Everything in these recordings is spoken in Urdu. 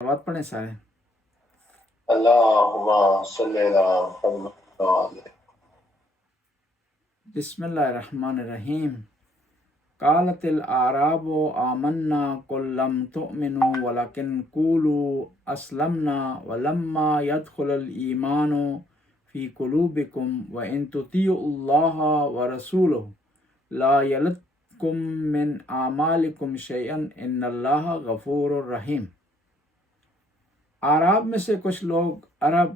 بات پڑھیں سارے. اللہم صلی علی محمد وعلی. بسم اللہ الرحمن الرحیم. قالت الاعراب آمنا قل لم تؤمنوا ولكن قولوا اسلمنا ولما يدخل الایمان فی قلوبکم وان تطیعوا اللہ ورسولہ لا یلتکم من اعمالکم شیئا ان اللہ غفور رحیم. اعراب میں سے کچھ لوگ عرب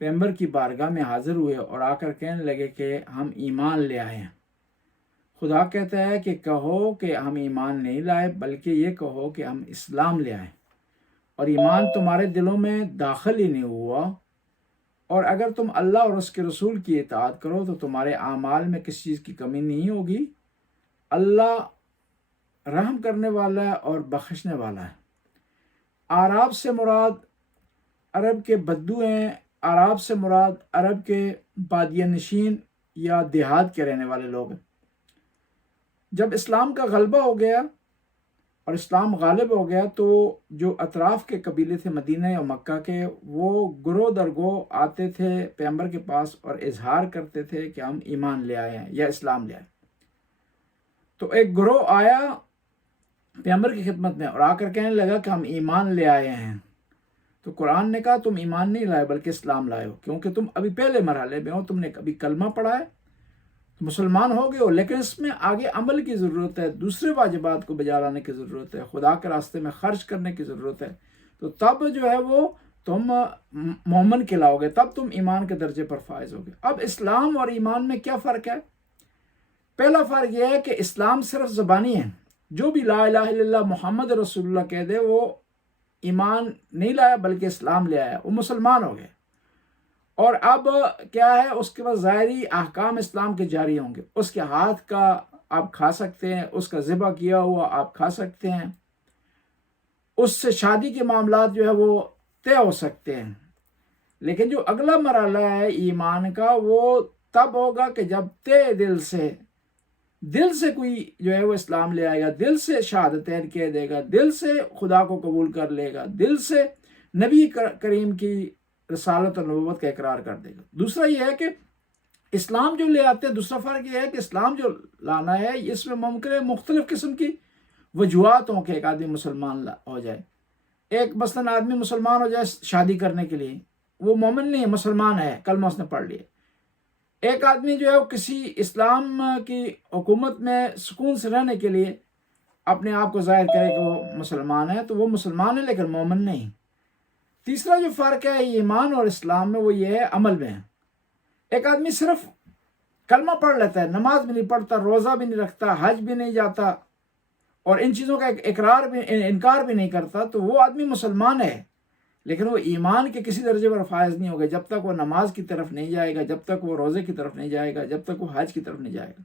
پیغمبر کی بارگاہ میں حاضر ہوئے اور آ کر کہنے لگے کہ ہم ایمان لے آئے ہیں. خدا کہتا ہے کہ کہو کہ ہم ایمان نہیں لائے بلکہ یہ کہو کہ ہم اسلام لے آئے، اور ایمان تمہارے دلوں میں داخل ہی نہیں ہوا، اور اگر تم اللہ اور اس کے رسول کی اطاعت کرو تو تمہارے اعمال میں کسی چیز کی کمی نہیں ہوگی. اللہ رحم کرنے والا ہے اور بخشنے والا ہے. اعراب سے مراد عرب کے بدو ہیں. اعراب سے مراد عرب کے بادیہ نشین یا دیہات کے رہنے والے لوگ ہیں. جب اسلام کا غلبہ ہو گیا اور اسلام غالب ہو گیا تو جو اطراف کے قبیلے تھے مدینہ اور مکہ کے، وہ گروہ در گروہ آتے تھے پیغمبر کے پاس اور اظہار کرتے تھے کہ ہم ایمان لے آئے ہیں یا اسلام لے آئے. تو ایک گروہ آیا پیغمبر کی خدمت میں اور آ کر کہنے لگا کہ ہم ایمان لے آئے ہیں. تو قرآن نے کہا تم ایمان نہیں لائے بلکہ اسلام لائے ہو، کیونکہ تم ابھی پہلے مرحلے میں ہو. تم نے کبھی کلمہ پڑھا ہے، مسلمان ہو گئے ہو، لیکن اس میں آگے عمل کی ضرورت ہے، دوسرے واجبات کو بجا لانے کی ضرورت ہے، خدا کے راستے میں خرچ کرنے کی ضرورت ہے. تو تب جو ہے وہ تم مومن کہلاؤ گے، تب تم ایمان کے درجے پر فائز ہوگے. اب اسلام اور ایمان میں کیا فرق ہے؟ پہلا فرق یہ ہے کہ اسلام صرف زبانی ہے. جو بھی لا الہ الا اللہ محمد رسول اللہ کہہ دے وہ ایمان نہیں لایا بلکہ اسلام لے آیا، وہ مسلمان ہو گئے. اور اب کیا ہے، اس کے بعد ظاہری احکام اسلام کے جاری ہوں گے. اس کے ہاتھ کا آپ کھا سکتے ہیں، اس کا ذبح کیا ہوا آپ کھا سکتے ہیں، اس سے شادی کے معاملات جو ہے وہ طے ہو سکتے ہیں. لیکن جو اگلا مرحلہ ہے ایمان کا، وہ تب ہوگا کہ جب دل سے کوئی جو ہے وہ اسلام لے آئے گا، دل سے شہادتین کہہ دے گا، دل سے خدا کو قبول کر لے گا، دل سے نبی کریم کی رسالت اور نبوت کا اقرار کر دے گا. دوسرا یہ ہے کہ اسلام جو لے آتے ہیں، دوسرا فرق یہ ہے کہ اسلام جو لانا ہے اس میں ممکن ہے مختلف قسم کی وجوہات ہوں کہ ایک آدمی مسلمان ہو جائے. ایک مثلاً آدمی مسلمان ہو جائے شادی کرنے کے لیے، وہ مومن نہیں ہے، مسلمان ہے، کلمہ اس نے پڑھ لیا. ایک آدمی جو ہے وہ کسی اسلام کی حکومت میں سکون سے رہنے کے لیے اپنے آپ کو ظاہر کرے کہ وہ مسلمان ہے، تو وہ مسلمان ہے لیکن مومن نہیں. تیسرا جو فرق ہے ایمان اور اسلام میں وہ یہ ہے عمل میں. ایک آدمی صرف کلمہ پڑھ لیتا ہے، نماز بھی نہیں پڑھتا، روزہ بھی نہیں رکھتا، حج بھی نہیں جاتا اور ان چیزوں کا انکار بھی نہیں کرتا، تو وہ آدمی مسلمان ہے لیکن وہ ایمان کے کسی درجے پر فائز نہیں ہوگا جب تک وہ نماز کی طرف نہیں جائے گا، جب تک وہ روزے کی طرف نہیں جائے گا، جب تک وہ حج کی طرف نہیں جائے گا.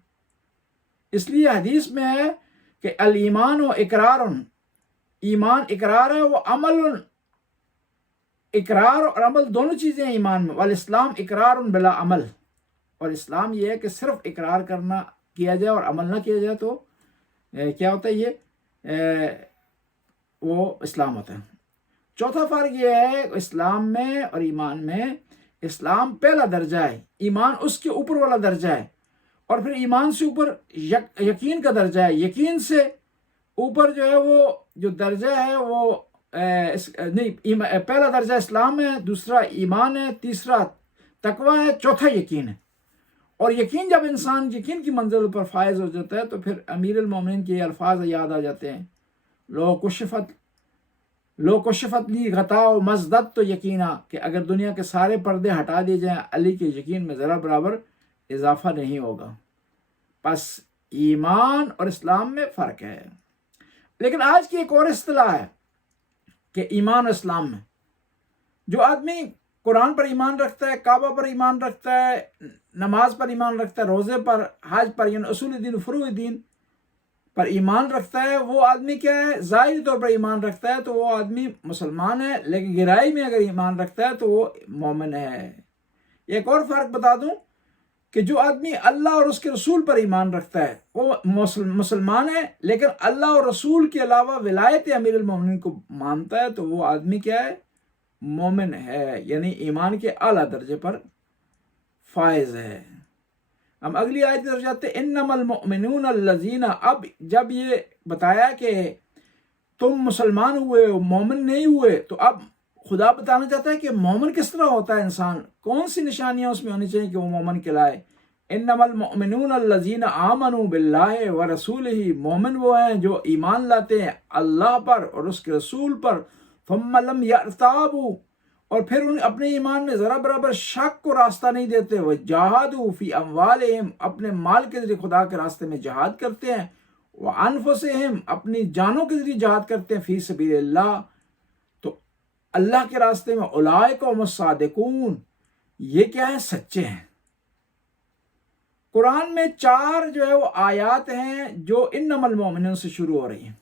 اس لیے حدیث میں ہے کہ الایمان و اقرار، ایمان اقرار ہے، وہ عمل، اقرار اور عمل دونوں چیزیں ہیں ایمان میں. والاسلام اقرار بلا عمل، اور اسلام یہ ہے کہ صرف اقرار کرنا کیا جائے اور عمل نہ کیا جائے تو کیا ہوتا ہے، یہ وہ اسلام ہوتا ہے. چوتھا فرق یہ ہے اسلام میں اور ایمان میں، اسلام پہلا درجہ ہے، ایمان اس کے اوپر والا درجہ ہے، اور پھر ایمان سے اوپر یقین کا درجہ ہے. یقین سے اوپر جو ہے وہ جو درجہ ہے وہ نہیں، پہلا درجہ اسلام ہے، دوسرا ایمان ہے، تیسرا تقوی ہے، چوتھا یقین ہے. اور یقین جب انسان یقین کی منزل پر فائز ہو جاتا ہے تو پھر امیر المومنین کے الفاظ یاد آ جاتے ہیں، لو کشفت لی غطا و مزدد تو یقینا، کہ اگر دنیا کے سارے پردے ہٹا دیے جائیں علی کے یقین میں ذرا برابر اضافہ نہیں ہوگا. پس ایمان اور اسلام میں فرق ہے. لیکن آج کی ایک اور اصطلاح ہے کہ ایمان اور اسلام میں جو آدمی قرآن پر ایمان رکھتا ہے، کعبہ پر ایمان رکھتا ہے، نماز پر ایمان رکھتا ہے، روزے پر، حج پر، یعنی اصول دین فروع دین پر ایمان رکھتا ہے، وہ آدمی کیا ہے، ظاہری طور پر ایمان رکھتا ہے تو وہ آدمی مسلمان ہے، لیکن گہرائی میں اگر ایمان رکھتا ہے تو وہ مومن ہے. ایک اور فرق بتا دوں کہ جو آدمی اللہ اور اس کے رسول پر ایمان رکھتا ہے وہ مسلمان ہے، لیکن اللہ اور رسول کے علاوہ ولایت امیر المومنین کو مانتا ہے، تو وہ آدمی کیا ہے؟ مومن ہے، یعنی ایمان کے اعلیٰ درجے پر فائز ہے۔ ہم اگلی آیت کی طرف جاتے ہیں، انما المؤمنون الذین، اب جب یہ بتایا کہ تم مسلمان ہوئے ہو، مومن نہیں ہوئے، تو اب خدا بتانا چاہتا ہے کہ مومن کس طرح ہوتا ہے انسان، کون سی نشانیاں اس میں ہونی چاہیے کہ وہ مومن کہلائے۔ انما المؤمنون الذین آمنوا باللہ ورسولہ، مومن وہ ہیں جو ایمان لاتے ہیں اللہ پر اور اس کے رسول پر، ثم لم یرتابوا، اور پھر ان اپنے ایمان میں ذرا برابر شک کو راستہ نہیں دیتے، وہ جاہدوا فی اموالہم، اپنے مال کے ذریعے خدا کے راستے میں جہاد کرتے ہیں، وانفسہم، اپنی جانوں کے ذریعے جہاد کرتے ہیں، فی سبیل اللہ، تو اللہ کے راستے میں، اولئک هم الصادقون، یہ کیا ہے؟ سچے ہیں۔ قرآن میں 4 جو ہے وہ آیات ہیں جو انما المؤمنون سے شروع ہو رہی ہیں۔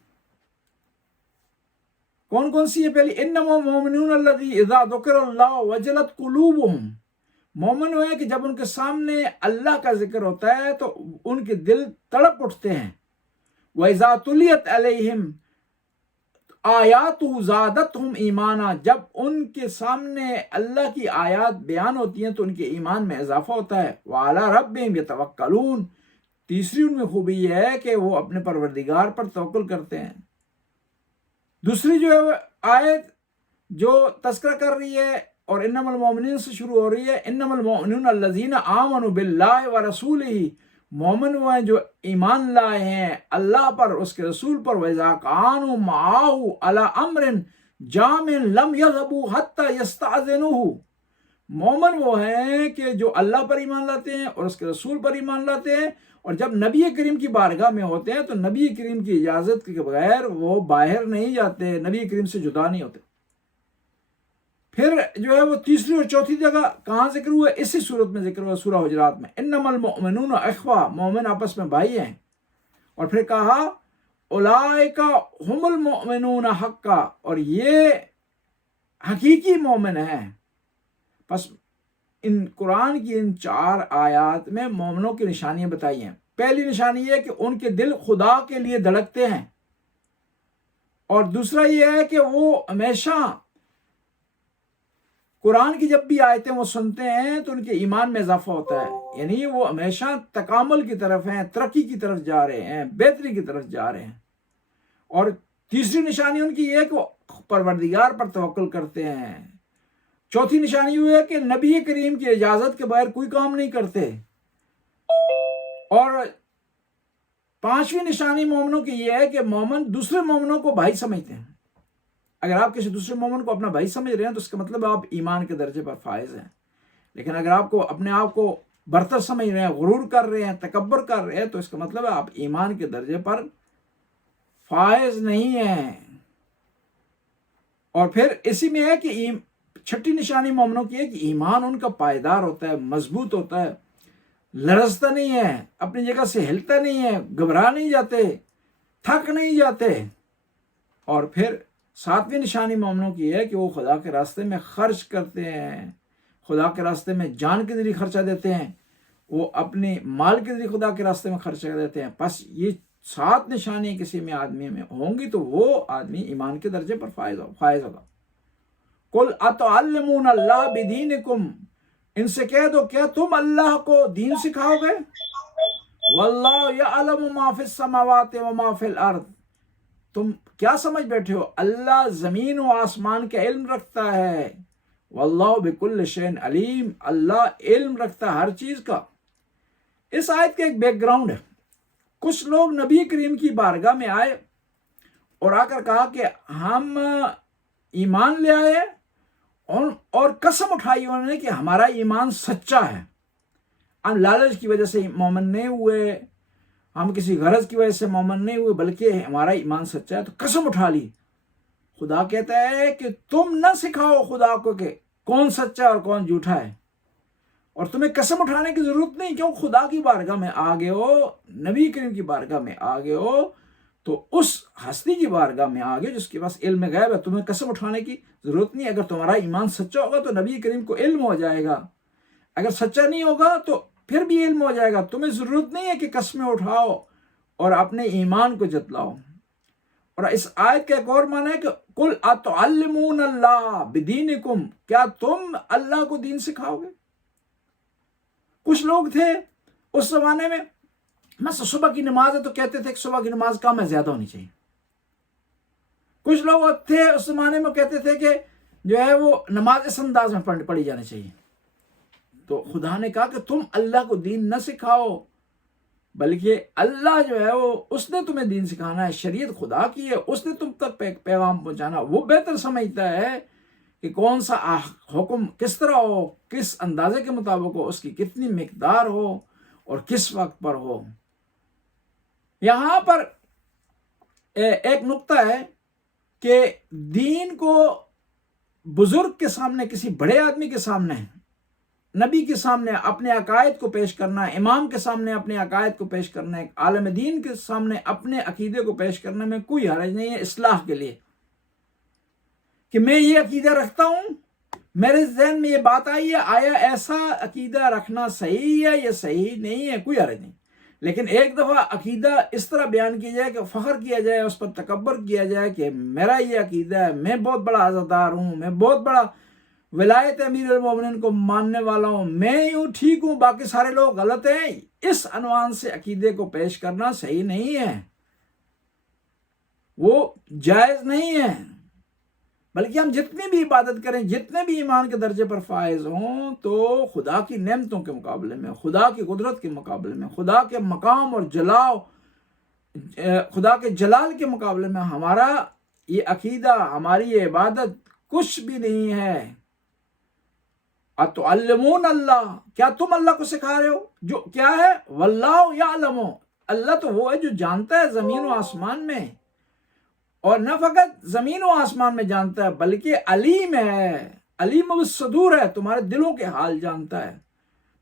کون کون سی ہے؟ پہلی، انما المؤمنون الذین اذا ذکر اللہ وجلت قلوبہم، مومن وہ ہے کہ جب ان کے سامنے اللہ کا ذکر ہوتا ہے تو ان کے دل تڑپ اٹھتے ہیں۔ وَإِذَا تُلِيَتْ عَلَيْهِمْ آیاتُهُ زَادَتْهُمْ ایمانا، جب ان کے سامنے اللہ کی آیات بیان ہوتی ہیں تو ان کے ایمان میں اضافہ ہوتا ہے۔ وَعَلَىٰ رَبِّهِمْ يَتَوَكَّلُونَ، تیسری ان میں خوبی یہ ہے کہ وہ اپنے پروردگار پر توکل کرتے ہیں۔ دوسری جو ہے آیت جو تذکرہ کر رہی ہے اور انما المؤمنین سے شروع ہو رہی ہے، انما المؤمنون الذین آمنوا باللہ ورسولہ، مومن وہ ہیں جو ایمان لائے ہیں اللہ پر، اس کے رسول پر، وَإِذَا كَانُوا مَعَهُ عَلَىٰ أَمْرٍ جَامِعٍ لَمْ يَذْهَبُوا حَتَّىٰ يَسْتَأْذِنُوهُ، مومن وہ ہیں کہ جو اللہ پر ایمان لاتے ہیں اور اس کے رسول پر ایمان لاتے ہیں، اور جب نبی کریم کی بارگاہ میں ہوتے ہیں تو نبی کریم کی اجازت کے بغیر وہ باہر نہیں جاتے، نبی کریم سے جدا نہیں ہوتے۔ پھر جو ہے وہ تیسری اور چوتھی جگہ کہاں ذکر ہوا ہے؟ اسی صورت میں ذکر ہوا، سورہ حجرات میں، انما المؤمنون اخوہ، مومن آپس میں بھائی ہیں، اور پھر کہا اولئک هم المؤمنون حقا، اور یہ حقیقی مومن ہیں۔ پس ان قرآن کی ان 4 آیات میں مومنوں کی نشانیاں بتائی ہیں۔ پہلی نشانی یہ ہے کہ ان کے دل خدا کے لیے دھڑکتے ہیں، اور دوسرا یہ ہے کہ وہ ہمیشہ قرآن کی جب بھی آیتیں وہ سنتے ہیں تو ان کے ایمان میں اضافہ ہوتا ہے، یعنی وہ ہمیشہ تکامل کی طرف ہیں، ترقی کی طرف جا رہے ہیں، بہتری کی طرف جا رہے ہیں۔ اور تیسری نشانی ان کی یہ ہے کہ وہ پروردگار پر توکل کرتے ہیں۔ چوتھی نشانی یہ ہے کہ نبی کریم کی اجازت کے بغیر کوئی کام نہیں کرتے۔ اور پانچویں نشانی مومنوں کی یہ ہے کہ مومن دوسرے مومنوں کو بھائی سمجھتے ہیں۔ اگر آپ کسی دوسرے مومن کو اپنا بھائی سمجھ رہے ہیں تو اس کا مطلب آپ ایمان کے درجے پر فائز ہیں، لیکن اگر آپ کو اپنے آپ کو برتر سمجھ رہے ہیں، غرور کر رہے ہیں، تکبر کر رہے ہیں، تو اس کا مطلب ہے آپ ایمان کے درجے پر فائز نہیں ہیں۔ اور پھر اسی میں ہے کہ چھٹی نشانی مومنوں کی ہے کہ ایمان ان کا پائیدار ہوتا ہے، مضبوط ہوتا ہے، لرزتا نہیں ہے، اپنی جگہ سے ہلتا نہیں ہے، گھبرا نہیں جاتے، تھک نہیں جاتے۔ اور پھر 7ویں نشانی مومنوں کی ہے کہ وہ خدا کے راستے میں خرچ کرتے ہیں، خدا کے راستے میں جان کے ذریعے خرچہ دیتے ہیں، وہ اپنے مال کے ذریعے خدا کے راستے میں خرچہ دیتے ہیں۔ پس یہ 7 نشانیاں کسی میں آدمی میں ہوں گی تو وہ آدمی ایمان کے درجے پر فائز ہوگا۔ قُلْ أَتُعَلِّمُونَ اللَّهَ بِدِينِكُمْ، ان سے کہہ دو کیا تم اللہ کو دین سکھاؤ گے؟ وَاللَّهُ يَعْلَمُ مَا فِي السَّمَاوَاتِ وَمَا فِي الْأَرْضِ، تم کیا سمجھ بیٹھے ہو؟ اللہ زمین و آسمان کا علم رکھتا ہے۔ وَاللَّهُ بِكُلِّ شَيْءٍ عَلِيمٌ، اللہ علم رکھتا ہے ہر چیز کا۔ اس آیت کا ایک بیک گراؤنڈ ہے۔ کچھ لوگ نبی کریم کی بارگاہ میں آئے اور آ کر کہا کہ ہم ایمان لے آئے اور قسم اٹھائی انہوں نے کہ ہمارا ایمان سچا ہے، ہم لالچ کی وجہ سے مومن نہیں ہوئے، ہم کسی غرض کی وجہ سے مومن نہیں ہوئے، بلکہ ہمارا ایمان سچا ہے۔ تو قسم اٹھا لی۔ خدا کہتا ہے کہ تم نہ سکھاؤ خدا کو کہ کون سچا اور کون جھوٹا ہے، اور تمہیں قسم اٹھانے کی ضرورت نہیں، کیوں خدا کی بارگاہ میں آ گئے ہو، نبی کریم کی بارگاہ میں آ گئے ہو، تو اس ہستی کی بارگاہ میں آ گئے جس کے پاس علم غیب ہے، تمہیں قسم اٹھانے کی ضرورت نہیں۔ اگر تمہارا ایمان سچا ہوگا تو نبی کریم کو علم ہو جائے گا، اگر سچا نہیں ہوگا تو پھر بھی علم ہو جائے گا. تمہیں ضرورت نہیں ہے کہ قسمیں اٹھاؤ اور اپنے ایمان کو جتلاؤ. اور اس آیت کا ایک اور معنی ہے کہ قل اتعلمون اللہ بدینکم، کیا تم اللہ کو دین سکھاؤ گے؟ کچھ لوگ تھے اس زمانے میں، مثلا صبح کی نماز ہے تو کہتے تھے کہ صبح کی نماز کم ہے، زیادہ ہونی چاہیے. کچھ لوگ تھے اس زمانے میں کہتے تھے کہ جو ہے وہ نماز اس انداز میں پڑھی جانی چاہیے. تو خدا نے کہا کہ تم اللہ کو دین نہ سکھاؤ، بلکہ اللہ جو ہے وہ اس نے تمہیں دین سکھانا ہے. شریعت خدا کی ہے، اس نے تم تک پیغام پہنچانا. وہ بہتر سمجھتا ہے کہ کون سا حکم کس طرح ہو، کس اندازے کے مطابق ہو، اس کی کتنی مقدار ہو اور کس وقت پر ہو. یہاں پر ایک نقطہ ہے کہ دین کو بزرگ کے سامنے، کسی بڑے آدمی کے سامنے، نبی کے سامنے اپنے عقائد کو پیش کرنا، امام کے سامنے اپنے عقائد کو پیش کرنا، عالم دین کے سامنے اپنے عقیدے کو پیش کرنے میں کوئی حرج نہیں ہے اصلاح کے لیے. کہ میں یہ عقیدہ رکھتا ہوں، میرے ذہن میں یہ بات آئی ہے، آیا ایسا عقیدہ رکھنا صحیح ہے یا صحیح نہیں ہے، کوئی حرج نہیں. لیکن ایک دفعہ عقیدہ اس طرح بیان کیا جائے کہ فخر کیا جائے، اس پر تکبر کیا جائے کہ میرا یہ عقیدہ ہے، میں بہت بڑا عزادار ہوں، میں بہت بڑا ولایت امیر المومنین کو ماننے والا ہوں، میں یوں ٹھیک ہوں، باقی سارے لوگ غلط ہیں، اس عنوان سے عقیدے کو پیش کرنا صحیح نہیں ہے، وہ جائز نہیں ہے. بلکہ ہم جتنی بھی عبادت کریں، جتنے بھی ایمان کے درجے پر فائز ہوں، تو خدا کی نعمتوں کے مقابلے میں، خدا کی قدرت کے مقابلے میں، خدا کے مقام اور خدا کے جلال کے مقابلے میں ہمارا یہ عقیدہ، ہماری یہ عبادت کچھ بھی نہیں ہے. اتعلمون اللہ، کیا تم اللہ کو سکھا رہے ہو؟ جو کیا ہے؟ واللہ یعلم، اللہ تو وہ ہے جو جانتا ہے زمین و آسمان میں، اور نہ فقط زمین و آسمان میں جانتا ہے بلکہ علیم ہے، علیم بالصدور ہے، تمہارے دلوں کے حال جانتا ہے.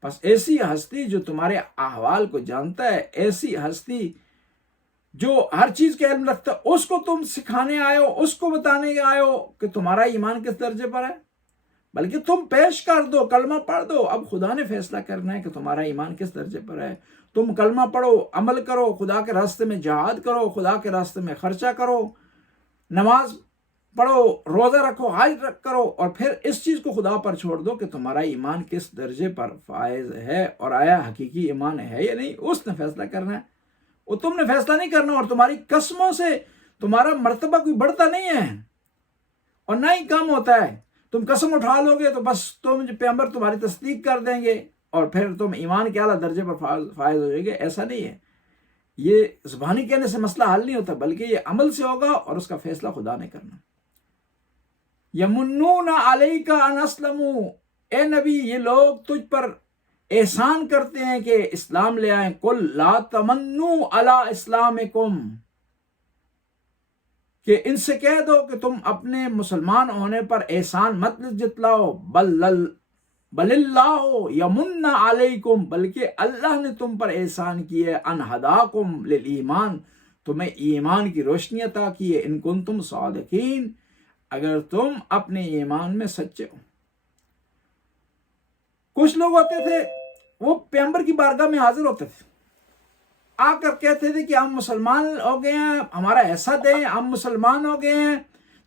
بس ایسی ہستی جو تمہارے احوال کو جانتا ہے، ایسی ہستی جو ہر چیز کا علم رکھتا ہے، اس کو تم سکھانے آئے ہو، اس کو بتانے آئے ہو کہ تمہارا ایمان کس درجے پر ہے. بلکہ تم پیش کر دو، کلمہ پڑھ دو. اب خدا نے فیصلہ کرنا ہے کہ تمہارا ایمان کس درجے پر ہے. تم کلمہ پڑھو، عمل کرو، خدا کے راستے میں جہاد کرو، خدا کے راستے میں خرچہ کرو، نماز پڑھو، روزہ رکھو، حج کرو، اور پھر اس چیز کو خدا پر چھوڑ دو کہ تمہارا ایمان کس درجے پر فائز ہے اور آیا حقیقی ایمان ہے یا نہیں. اس نے فیصلہ کرنا ہے، وہ تم نے فیصلہ نہیں کرنا. اور تمہاری قسموں سے تمہارا مرتبہ کوئی بڑھتا نہیں ہے اور نہ ہی کم ہوتا ہے. تم قسم اٹھا لو گے تو بس تم پیغمبر تمہاری تصدیق کر دیں گے اور پھر تم ایمان کے اعلیٰ درجے پر فائز ہو جائے گے. ایسا نہیں ہے. یہ زبانی کہنے سے مسئلہ حل نہیں ہوتا، بلکہ یہ عمل سے ہوگا اور اس کا فیصلہ خدا نے کرنا. یمنون علیک ان اسلموا، اے نبی یہ لوگ تجھ پر احسان کرتے ہیں کہ اسلام لے آئیں. قل لا تمنوا علی اسلامکم، کہ ان سے کہہ دو کہ تم اپنے مسلمان ہونے پر احسان مت جتلاؤ. بل اللہ یمن علیکم، بلکہ اللہ نے تم پر احسان کی ہے. ان ہداکم للایمان، تمہیں ایمان کی روشنی عطا کی ہے. ان کنتم صادقین، اگر تم اپنے ایمان میں سچے ہو. کچھ لوگ ہوتے تھے وہ پیغمبر کی بارگاہ میں حاضر ہوتے تھے، آ کر کہتے تھے کہ ہم مسلمان ہو گئے ہیں، ہمارا ایسا دیں، ہم مسلمان ہو گئے ہیں.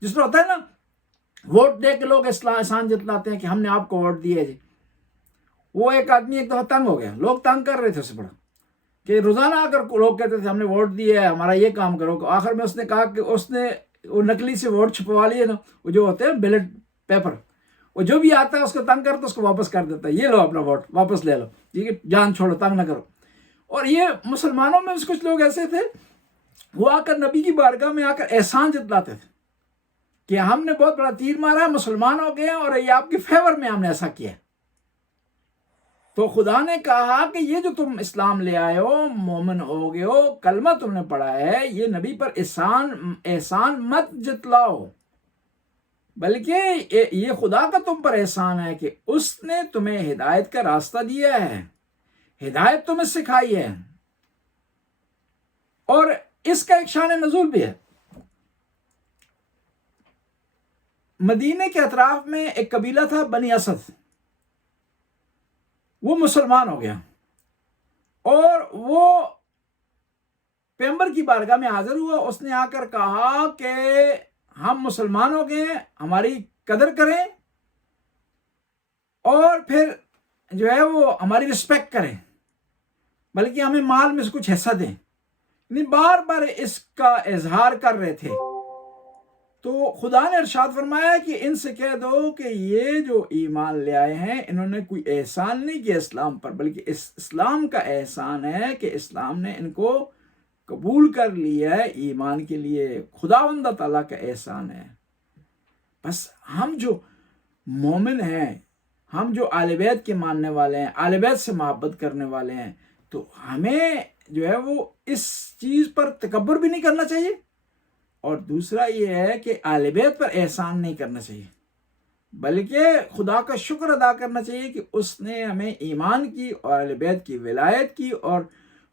جس طرح ہوتا ہے نا ووٹ دے کے لوگ احسان جتلاتے ہیں کہ ہم نے آپ کو ووٹ دیا جی. وہ ایک آدمی ایک دفعہ تنگ ہو گیا، لوگ تنگ کر رہے تھے اسے بڑا، کہ روزانہ آ کر لوگ کہتے تھے ہم نے ووٹ دیا ہے، ہمارا یہ کام کرو. آخر میں اس نے کہا کہ اس نے وہ نکلی سے ووٹ چھپوا لیے نا، وہ جو ہوتے ہیں بیلٹ پیپر، وہ جو بھی آتا ہے اس کو تنگ کرتا اس کو واپس کر دیتا ہے، یہ لو اپنا ووٹ واپس لے لو، ٹھیک ہے، جان چھوڑو، تنگ نہ کرو. اور یہ مسلمانوں میں کچھ لوگ ایسے تھے، وہ آ کر نبی کی بارگاہ میں آ کر احسان جتلاتے تھے کہ ہم نے بہت بڑا تیر مارا ہے، مسلمان ہو گئے ہیں اور یہ آپ کے فیور میں ہم نے ایسا کیا. تو خدا نے کہا کہ یہ جو تم اسلام لے آئے ہو، مومن ہو گئے ہو، کلمہ تم نے پڑھا ہے، یہ نبی پر احسان مت جتلاؤ، بلکہ یہ خدا کا تم پر احسان ہے کہ اس نے تمہیں ہدایت کا راستہ دیا ہے، ہدایت تمہیں سکھائی ہے. اور اس کا ایک شان نزول بھی ہے. مدینے کے اطراف میں ایک قبیلہ تھا بنی اسد، وہ مسلمان ہو گیا. اور وہ پیغمبر کی بارگاہ میں حاضر ہوا، اس نے آ کر کہا کہ ہم مسلمان ہو گئے ہیں، ہماری قدر کریں اور پھر جو ہے وہ ہماری رسپیکٹ کریں، بلکہ ہمیں مال میں سے کچھ حصہ دیں. یعنی بار بار اس کا اظہار کر رہے تھے. تو خدا نے ارشاد فرمایا کہ ان سے کہہ دو کہ یہ جو ایمان لے آئے ہیں انہوں نے کوئی احسان نہیں کیا اسلام پر، بلکہ اسلام کا احسان ہے کہ اسلام نے ان کو قبول کر لیا ہے ایمان کے لیے. خداوند تعالیٰ کا احسان ہے. بس ہم جو مومن ہیں، ہم جو اہل بیت کے ماننے والے ہیں، اہل بیت سے محبت کرنے والے ہیں، تو ہمیں جو ہے وہ اس چیز پر تکبر بھی نہیں کرنا چاہیے، اور دوسرا یہ ہے کہ اہل بیت پر احسان نہیں کرنا چاہیے، بلکہ خدا کا شکر ادا کرنا چاہیے کہ اس نے ہمیں ایمان کی اور اہل بیت کی ولایت کی، اور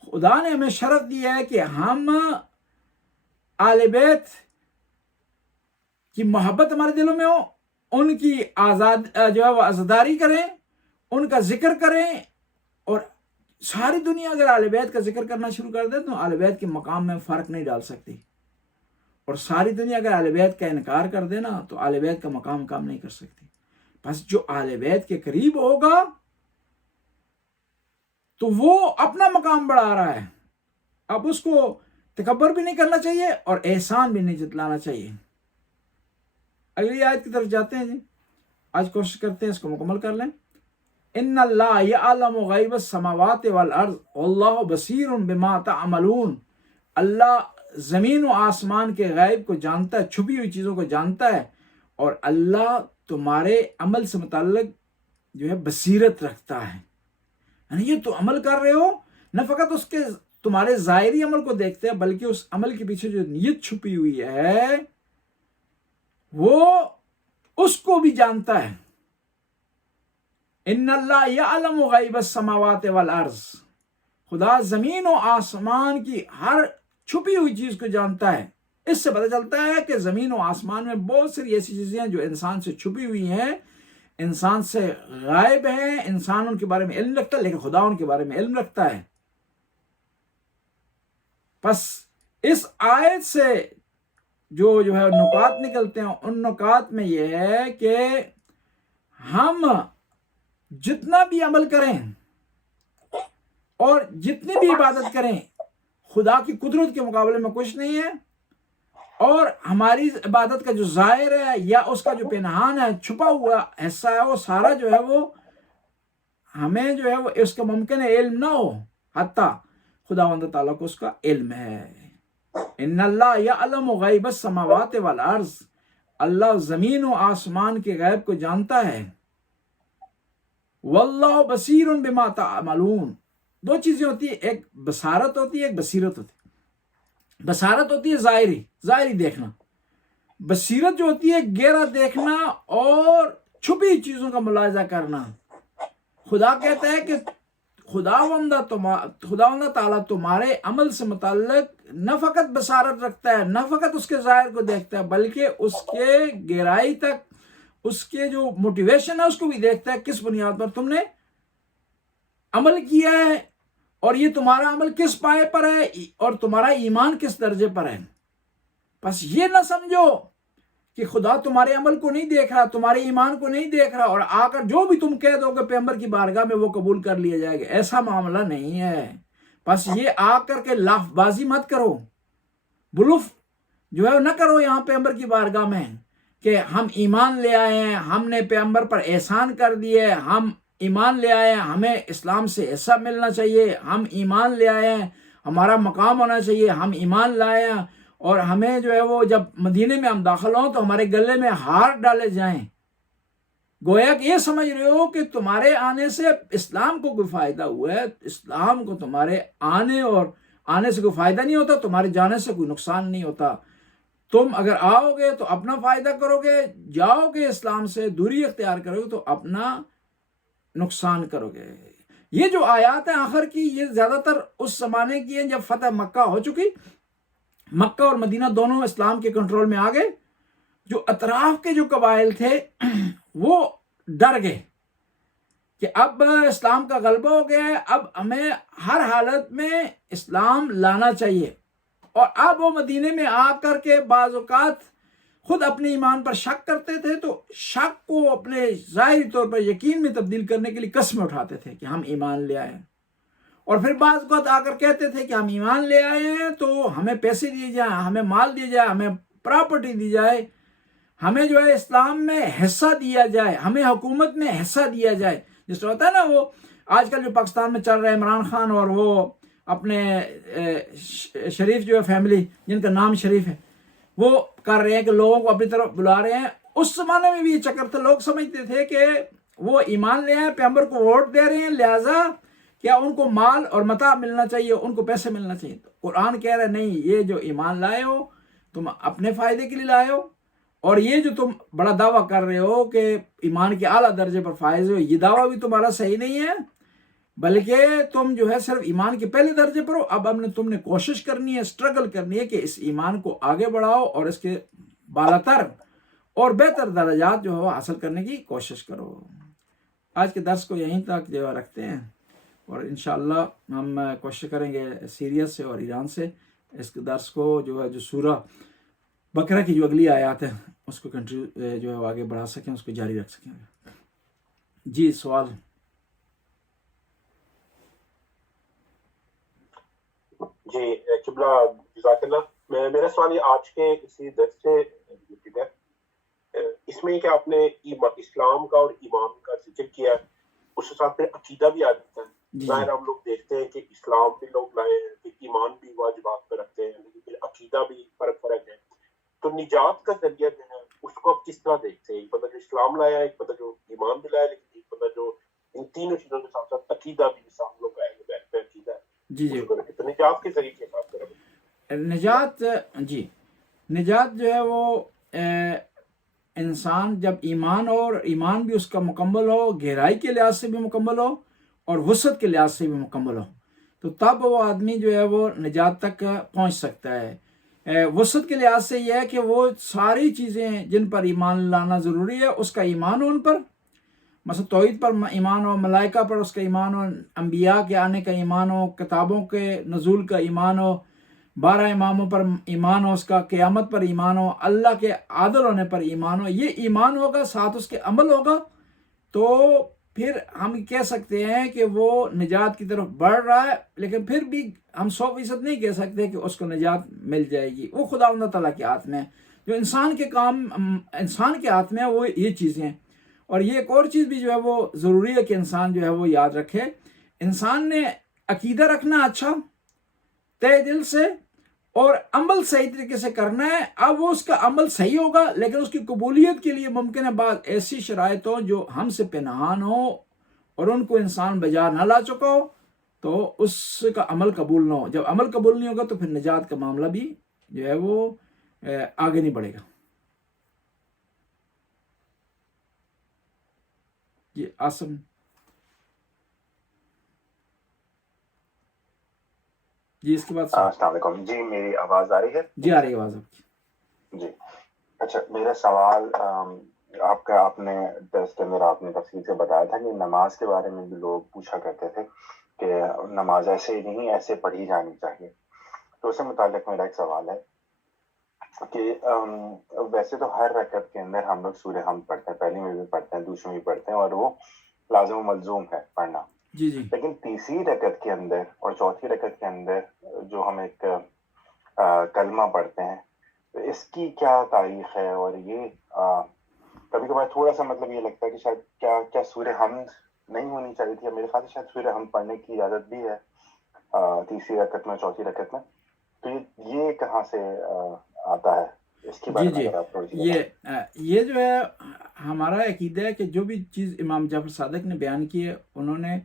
خدا نے ہمیں شرف دیا ہے کہ ہم اہل بیت کی محبت ہمارے دلوں میں ہو، ان کی جو ہے وہ عزاداری کریں، ان کا ذکر کریں. اور ساری دنیا اگر اہل بیت کا ذکر کرنا شروع کر دے تو اہل بیت کے مقام میں فرق نہیں ڈال سکتی، اور ساری دنیا اگر اہل بیت کا انکار کر دے نا تو اہل بیت کا مقام کام نہیں کر سکتی. بس جو اہل بیت کے قریب ہوگا تو وہ اپنا مقام بڑھا رہا ہے، اب اس کو تکبر بھی نہیں کرنا چاہیے اور احسان بھی نہیں جتلانا چاہیے. اگلی آیت کی طرف جاتے ہیں. آج کوشش کرتے ہیں اس کو مکمل کر لیں. ان اللہ یعلم غیب السماوات والارض واللہ بصیر بما تعملون. اللہ زمین و آسمان کے غیب کو جانتا ہے، چھپی ہوئی چیزوں کو جانتا ہے، اور اللہ تمہارے عمل سے متعلق جو ہے بصیرت رکھتا ہے. یعنی یہ تو عمل کر رہے ہو، نہ فقط اس کے تمہارے ظاہری عمل کو دیکھتے ہیں بلکہ اس عمل کے پیچھے جو نیت چھپی ہوئی ہے وہ اس کو بھی جانتا ہے. ان اللہ یعلم غیب السماوات والارض. خدا زمین و آسمان کی ہر چھپی ہوئی چیز کو جانتا ہے. اس سے پتہ چلتا ہے کہ زمین و آسمان میں بہت ساری ایسی چیزیں ہیں جو انسان سے چھپی ہوئی ہیں، انسان سے غائب ہیں، انسان ان کے بارے میں علم رکھتا ہے لیکن خدا ان کے بارے میں علم رکھتا ہے. بس اس آیت سے جو ہے نکات نکلتے ہیں، ان نکات میں یہ ہے کہ ہم جتنا بھی عمل کریں اور جتنی بھی عبادت کریں خدا کی قدرت کے مقابلے میں کچھ نہیں ہے، اور ہماری عبادت کا جو ظاہر ہے یا اس کا جو پنہان ہے، چھپا ہوا حصہ ہے، وہ سارا جو ہے وہ ہمیں جو ہے وہ اس کا ممکن ہے علم نہ ہو، حتیٰ خداوند تعالیٰ کو اس کا علم ہے. ان اللہ یعلم غیب السماوات والارض. اللہ زمین و آسمان کے غیب کو جانتا ہے. واللہ بصیر بما تعملون. دو چیزیں ہوتی ہیں، ایک بصارت ہوتی ہے، ایک بصیرت ہوتی ہے. بصارت ہوتی ہے ظاہری دیکھنا، بصیرت جو ہوتی ہے گہرا دیکھنا اور چھپی چیزوں کا ملاحظہ کرنا. خدا کہتا ہے کہ خداوند تعالیٰ تمہارے عمل سے متعلق نہ فقط بصارت رکھتا ہے، نہ فقط اس کے ظاہر کو دیکھتا ہے بلکہ اس کے گہرائی تک، اس کے جو موٹیویشن ہے اس کو بھی دیکھتا ہے، کس بنیاد پر تم نے عمل کیا ہے اور یہ تمہارا عمل کس پائے پر ہے اور تمہارا ایمان کس درجے پر ہے. بس یہ نہ سمجھو کہ خدا تمہارے عمل کو نہیں دیکھ رہا، تمہارے ایمان کو نہیں دیکھ رہا، اور آ کر جو بھی تم کہہ دو گے پیغمبر کی بارگاہ میں وہ قبول کر لیا جائے گا. ایسا معاملہ نہیں ہے. بس یہ آ کر کے لاف بازی مت کرو، بلوف جو ہے نہ کرو یہاں پیغمبر کی بارگاہ میں کہ ہم ایمان لے آئے ہیں، ہم نے پیغمبر پر احسان کر دیے، ہم ایمان لے آئے ہیں، ہمیں اسلام سے حصہ ملنا چاہیے، ہم ایمان لے آئے ہیں، ہمارا مقام ہونا چاہیے، ہم ایمان لائے ہیں، اور ہمیں جو ہے وہ جب مدینے میں ہم داخل ہوں تو ہمارے گلے میں ہار ڈالے جائیں. گویا کہ یہ سمجھ رہے ہو کہ تمہارے آنے سے اسلام کو کوئی فائدہ ہوا ہے. اسلام کو تمہارے آنے سے کوئی فائدہ نہیں ہوتا، تمہارے جانے سے کوئی نقصان نہیں ہوتا. تم اگر آؤ گے تو اپنا فائدہ کرو گے، جاؤ گے اسلام سے دوری اختیار کرو گے تو اپنا نقصان کرو گے. یہ جو آیات ہیں آخر کی، یہ زیادہ تر اس زمانے کی ہیں جب فتح مکہ ہو چکی، مکہ اور مدینہ دونوں اسلام کے کنٹرول میں آ گئے. جو اطراف کے جو قبائل تھے وہ ڈر گئے کہ اب اسلام کا غلبہ ہو گیا ہے، اب ہمیں ہر حالت میں اسلام لانا چاہیے. اور اب وہ مدینے میں آ کر کے بعض اوقات خود اپنے ایمان پر شک کرتے تھے، تو شک کو اپنے ظاہری طور پر یقین میں تبدیل کرنے کے لیے قسمیں اٹھاتے تھے کہ ہم ایمان لے آئے ہیں. اور پھر بعض اوقات آ کر کہتے تھے کہ ہم ایمان لے آئے ہیں تو ہمیں پیسے دیے جائیں، ہمیں مال دیا جائے، ہمیں پراپرٹی دی جائے، ہمیں جو ہے اسلام میں حصہ دیا جائے، ہمیں حکومت میں حصہ دیا جائے. جس طرح ہوتا ہے نا، وہ آج کل جو پاکستان میں چل رہا ہے عمران خان اور وہ اپنے شریف جو ہے فیملی، جن کا نام شریف ہے، وہ کر رہے ہیں کہ لوگوں کو اپنی طرف بلا رہے ہیں. اس زمانے میں بھی یہ چکر تھا، لوگ سمجھتے تھے کہ وہ ایمان لے آئے، پیغمبر کو ووٹ دے رہے ہیں، لہٰذا کیا ان کو مال اور متاع ملنا چاہیے، ان کو پیسے ملنا چاہیے. تو قرآن کہہ رہا ہے نہیں، یہ جو ایمان لائے ہو تم اپنے فائدے کے لیے لائے ہو، اور یہ جو تم بڑا دعویٰ کر رہے ہو کہ ایمان کے اعلیٰ درجے پر فائز ہو، یہ دعویٰ بھی تمہارا صحیح نہیں ہے، بلکہ تم جو ہے صرف ایمان کے پہلے درجے پر ہو. اب تم نے کوشش کرنی ہے، اسٹرگل کرنی ہے کہ اس ایمان کو آگے بڑھاؤ اور اس کے بالاتر اور بہتر درجات جو ہے حاصل کرنے کی کوشش کرو. آج کے درس کو یہیں تک جو ہے رکھتے ہیں، اور انشاءاللہ ہم کوشش کریں گے سیریا سے اور ایران سے اس کے درس کو جو ہے جو سورہ بقرہ کی جو اگلی آیات ہے اس کو کنٹینیو جو ہے آگے بڑھا سکیں، اس کو جاری رکھ سکیں. جی سوال. جی قبلہ جزاک اللہ. میرا سوال یہ آج کے اسی درس سے ریلیٹڈ ہے. اس میں کہ آپ نے اسلام کا اور ایمان کا ذکر کیا ہے، اس کے ساتھ پھر عقیدہ بھی آ جاتا ہے. ظاہر ہم لوگ دیکھتے ہیں کہ اسلام بھی لوگ لائے ہیں، پھر ایمان بھی واجبات پہ رکھتے ہیں، لیکن پھر عقیدہ بھی فرق ہے. تو نجات کا ذریعہ جو ہے اس کو آپ کس طرح دیکھتے ہیں؟ ایک بندہ جو اسلام لایا ہے، ایک بندہ جو ایمان بھی لایا، لیکن ایک بندہ جو ان تینوں چیزوں کے ساتھ ساتھ عقیدہ بھی ہم لوگ کا عقیدہ ہے. جی جی، تو نجات کے طریقے بات کریں. نجات جو ہے وہ انسان جب ایمان بھی اس کا مکمل ہو، گہرائی کے لحاظ سے بھی مکمل ہو اور وسعت کے لحاظ سے بھی مکمل ہو، تو تب وہ آدمی جو ہے وہ نجات تک پہنچ سکتا ہے. وسعت کے لحاظ سے یہ ہے کہ وہ ساری چیزیں جن پر ایمان لانا ضروری ہے اس کا ایمان ہو، ان پر مثلا توحید پر ایمان ہو، ملائکہ پر اس کا ایمان ہو، انبیاء کے آنے کا ایمان ہو، کتابوں کے نزول کا ایمان ہو، 12 اماموں پر ایمان ہو، اس کا قیامت پر ایمان ہو، اللہ کے عادل ہونے پر ایمان ہو. یہ ایمان ہوگا، ساتھ اس کے عمل ہوگا، تو پھر ہم کہہ سکتے ہیں کہ وہ نجات کی طرف بڑھ رہا ہے. لیکن پھر بھی ہم 100% نہیں کہہ سکتے کہ اس کو نجات مل جائے گی. وہ خداوند تعالیٰ کے ہاتھ میں ہے. جو انسان کے ہاتھ میں ہے وہ یہ چیزیں ہیں. اور یہ ایک اور چیز بھی جو ہے وہ ضروری ہے کہ انسان جو ہے وہ یاد رکھے. انسان نے عقیدہ رکھنا اچھا تہ دل سے، اور عمل صحیح طریقے سے کرنا ہے. اب وہ اس کا عمل صحیح ہوگا، لیکن اس کی قبولیت کے لیے ممکن ہے بعض ایسی شرائط ہو جو ہم سے پنہان ہو اور ان کو انسان بجا نہ لا چکا ہو، تو اس کا عمل قبول نہ ہو. جب عمل قبول نہیں ہوگا تو پھر نجات کا معاملہ بھی جو ہے وہ آگے نہیں بڑھے گا. جی آسم. جی اس کے بعد السلام علیکم. جی میری آواز آ رہی ہے؟ جی آ رہی ہے آواز آپ کی. جی اچھا، میرا سوال آپ نے درس کے اندر آپ نے تفصیل سے بتایا تھا کہ نماز کے بارے میں بھی لوگ پوچھا کرتے تھے کہ نماز ایسے ہی نہیں، ایسے پڑھی جانی چاہیے. تو اس سے متعلق میرا ایک سوال ہے کہ ویسے تو ہر رکعت کے اندر ہم لوگ سورہ حمد پڑھتے ہیں، پہلی میں بھی پڑھتے ہیں، دوسری میں بھی پڑھتے ہیں، اور وہ لازم و ملزوم ہے پڑھنا. جی جی. لیکن تیسری رکعت کے اندر اور چوتھی رکعت کے اندر جو ہم ایک کلمہ پڑھتے ہیں، اس کی کیا تاریخ ہے؟ اور یہ کبھی کبھار تھوڑا سا مطلب یہ لگتا ہے کہ شاید کیا سورہ حمد نہیں ہونی چاہیے تھی. میرے خیال سے شاید سورہ حمد پڑھنے کی اجازت بھی ہے تیسری رکعت میں، چوتھی رکعت میں. تو یہ کہاں سے آتا ہے؟ اس کے بارے میں اگر آپ تھوڑی سی یہ جو ہے ہمارا عقیدہ ہے کہ جو بھی چیز امام جعفر صادق نے بیان کی ہے انہوں نے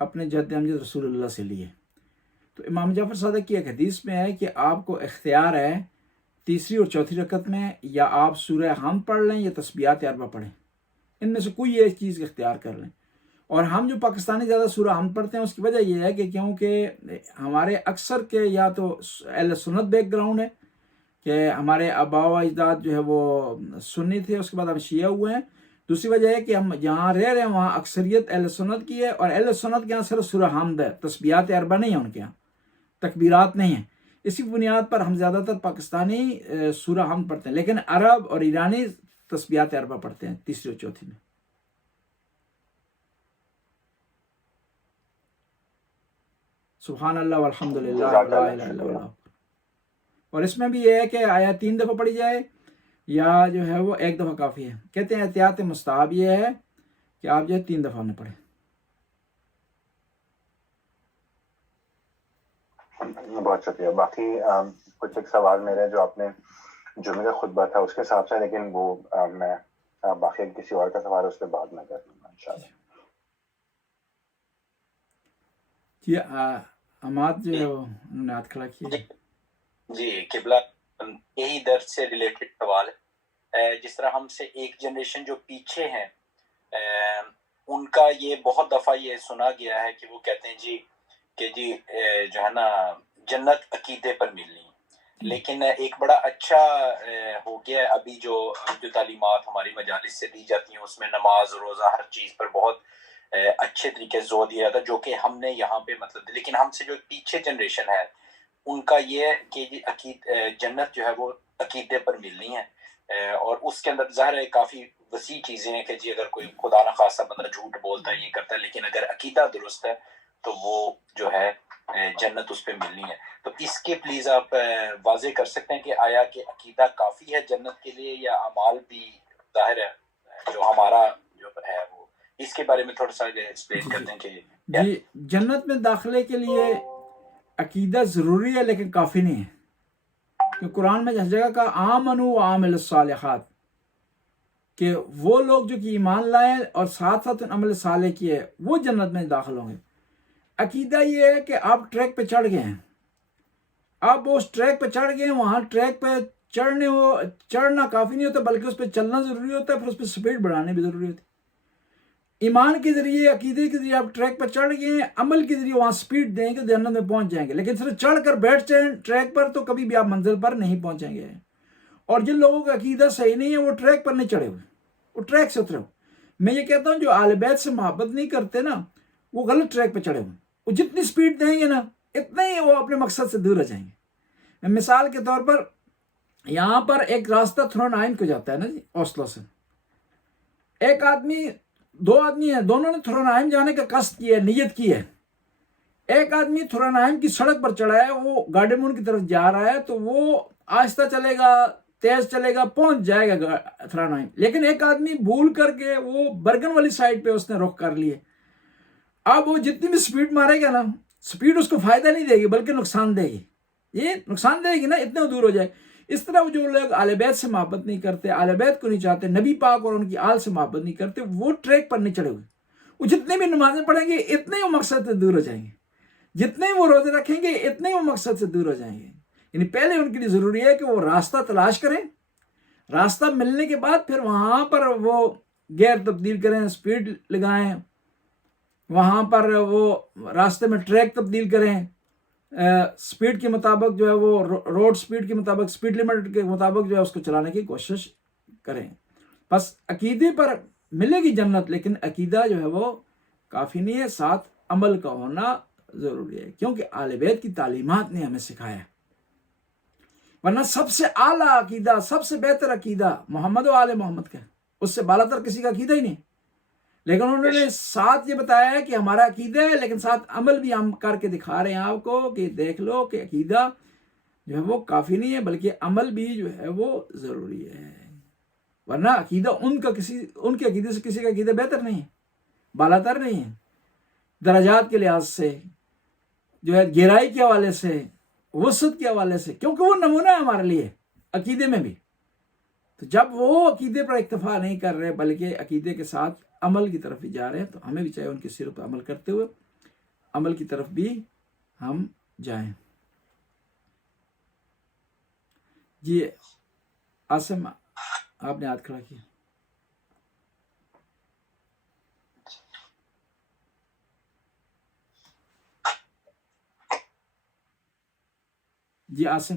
اپنے جد امجد رسول اللہ سے لیے. تو امام جعفر صادق کی ایک حدیث میں ہے کہ آپ کو اختیار ہے تیسری اور چوتھی رکعت میں یا آپ سورہ حمد پڑھ لیں یا تسبیحات اربع پڑھیں، ان میں سے کوئی ایک چیز اختیار کر لیں. اور ہم جو پاکستانی زیادہ سورہ حمد پڑھتے ہیں اس کی وجہ یہ ہے کہ کیونکہ ہمارے اکثر کے یا تو اہل سنت بیک گراؤنڈ ہے کہ ہمارے آبا و اجداد جو ہے وہ سنی تھے، اس کے بعد ہم شیعہ ہوئے ہیں، دوسری وجہ ہے کہ ہم جہاں رہ رہے ہیں وہاں اکثریت اہل سنت کی ہے، اور اہل سنت کے یہاں صرف سورہ حمد ہے، تسبیحات اربع نہیں ہیں ان کے یہاں، تکبیرات نہیں ہیں۔ اسی بنیاد پر ہم زیادہ تر پاکستانی سورہ حمد پڑھتے ہیں، لیکن عرب اور ایرانی تسبیحات اربع پڑھتے ہیں تیسری اور چوتھی میں۔ سبحان اللہ والحمد للہ جزاک لا اللہ، الہ الا شکریہ۔ اللہ۔ اور اس میں بھی یہ ہے کہ آیا 3 دفعہ پڑھی جائے یا جو ہے وہ 1 دفعہ کافی ہے۔ کہتے ہیں احتیاط مستحب یہ ہے کہ آپ جو ہے 3 دفعہ نہ پڑھیں۔ بہت شکریہ۔ باقی کچھ ایک سوال میرے جو آپ نے جمعے کا خطبہ تھا اس کے حساب سے، لیکن وہ میں باقی کسی اور کا سوال اس کے بعد میں کر لوں گا انشاءاللہ۔ جی حماد جو ہے وہ انہوں نے ہاتھ کھڑا کیا۔ جی قبلہ، یہی درس سے ریلیٹڈ سوال ہے۔ جس طرح ہم سے ایک جنریشن جو پیچھے ہیں ان کا یہ بہت دفعہ یہ سنا گیا ہے کہ وہ کہتے ہیں جی کہ جی جو ہے نا جنت عقیدے پر ملنی، لیکن ایک بڑا اچھا ہو گیا ہے ابھی جو تعلیمات ہماری مجالس سے دی جاتی ہیں، اس میں نماز روزہ ہر چیز پر بہت اچھے طریقے سے زور دیا تھا، جو کہ ہم نے یہاں پہ مطلب، لیکن ہم سے جو پیچھے جنریشن ہے ان کا یہ کہ جی جنت جو ہے وہ عقیدے پر ملنی ہے، اور اس کے اندر ظاہر ہے کافی وسیع چیزیں ہیں کہ جی اگر کوئی خدا نخواستہ بندہ جھوٹ بولتا ہے یہ کرتا ہے، لیکن اگر عقیدہ درست ہے تو وہ جو ہے جنت اس پہ ملنی ہے۔ تو اس کے پلیز آپ واضح کر سکتے ہیں کہ آیا کہ عقیدہ کافی ہے جنت کے لیے یا اعمال بھی ظاہر ہے جو ہمارا جو ہے وہ، اس کے بارے میں تھوڑا سا ایکسپلین کرتے ہیں کہ جی جنت میں داخلے کے لیے عقیدہ ضروری ہے لیکن کافی نہیں ہے، کہ قرآن میں ہر جگہ کا آمنوا وعاملوا الصالحات، کہ وہ لوگ جو کہ ایمان لائے اور ساتھ ساتھ عمل صالح کیے وہ جنت میں داخل ہوں گے۔ عقیدہ یہ ہے کہ آپ ٹریک پہ چڑھ گئے ہیں، آپ اس ٹریک پہ چڑھ گئے ہیں، وہاں ٹریک پہ چڑھنا کافی نہیں ہوتا بلکہ اس پہ چلنا ضروری ہوتا ہے، پھر اس پہ سپیڈ بڑھانے بھی ضروری ہوتی ہے۔ ایمان کے ذریعے عقیدے کے ذریعے آپ ٹریک پر چڑھ گئے ہیں، عمل کے ذریعے وہاں سپیڈ دیں گے جنت میں پہنچ جائیں گے، لیکن صرف چڑھ کر بیٹھ جائیں ٹریک پر تو کبھی بھی آپ منزل پر نہیں پہنچیں گے۔ اور جن لوگوں کا عقیدہ صحیح نہیں ہے وہ ٹریک پر نہیں چڑھے ہوئے، وہ ٹریک سے اترے ہوئے۔ میں یہ کہتا ہوں جو اہل بیت سے محبت نہیں کرتے نا وہ غلط ٹریک پہ چڑھے ہوئے، وہ جتنی سپیڈ دیں گے نا اتنا ہی وہ اپنے مقصد سے دور ہو جائیں گے۔ مثال کے طور پر یہاں پر ایک راستہ تھرونائن کو جاتا ہے نا جی، اوسلو سے، ایک آدمی 2 آدمی ہیں، دونوں نے تھرونائن جانے کا قصد کیا ہے، نیت کی ہے۔ ایک آدمی تھرونائن کی سڑک پر چڑھا ہے، وہ گارڈیمون کی طرف جا رہا ہے تو وہ آہستہ چلے گا تیز چلے گا پہنچ جائے گا تھرونائن، لیکن ایک آدمی بھول کر کے وہ برگن والی سائڈ پہ اس نے رخ کر لیے۔ اب وہ جتنی بھی سپیڈ مارے گا نا، سپیڈ اس کو فائدہ نہیں دے گی بلکہ نقصان دے گی، یہ نقصان دے گی نا، اتنے دور ہو جائے۔ اس طرح جو لوگ اہل بیت سے محبت نہیں کرتے، اہل بیت کو نہیں چاہتے، نبی پاک اور ان کی آل سے محبت نہیں کرتے، وہ ٹریک پر نہیں چڑھے ہوئے، وہ جتنے بھی نمازیں پڑھیں گے اتنے وہ مقصد سے دور ہو جائیں گے، جتنے وہ روزے رکھیں گے اتنے وہ مقصد سے دور ہو جائیں گے۔ یعنی پہلے ان کے لیے ضروری ہے کہ وہ راستہ تلاش کریں، راستہ ملنے کے بعد پھر وہاں پر وہ گیئر تبدیل کریں، سپیڈ لگائیں، وہاں پر وہ راستے میں ٹریک تبدیل کریں، سپیڈ کے مطابق جو ہے وہ روڈ سپیڈ کے مطابق، سپیڈ لمٹ کے مطابق جو ہے اس کو چلانے کی کوشش کریں۔ بس عقیدے پر ملے گی جنت، لیکن عقیدہ جو ہے وہ کافی نہیں ہے، ساتھ عمل کا ہونا ضروری ہے، کیونکہ اہل بیت کی تعلیمات نے ہمیں سکھایا ہے۔ ورنہ سب سے اعلیٰ عقیدہ، سب سے بہتر عقیدہ محمد و آل محمد کا ہے، اس سے بالا تر کسی کا عقیدہ ہی نہیں، لیکن انہوں نے ساتھ یہ بتایا ہے کہ ہمارا عقیدہ ہے لیکن ساتھ عمل بھی ہم کر کے دکھا رہے ہیں آپ کو کہ دیکھ لو کہ عقیدہ جو ہے وہ کافی نہیں ہے بلکہ عمل بھی جو ہے وہ ضروری ہے۔ ورنہ عقیدہ ان کے عقیدے سے کسی کا عقیدہ بہتر نہیں ہے، بالا تر نہیں ہے، درجات کے لحاظ سے جو ہے، گہرائی کے حوالے سے، وسعت کے حوالے سے، کیونکہ وہ نمونہ ہے ہمارے لیے عقیدے میں بھی۔ تو جب وہ عقیدے پر اکتفا نہیں کر رہے بلکہ عقیدے کے ساتھ عمل کی طرف بھی جا رہے ہیں تو ہمیں بھی چاہیے ان کی سیرت پر عمل کرتے ہوئے عمل کی طرف بھی ہم جائیں۔ جی عاصم آپ نے ہاتھ کھڑا کیا۔ جی عاصم،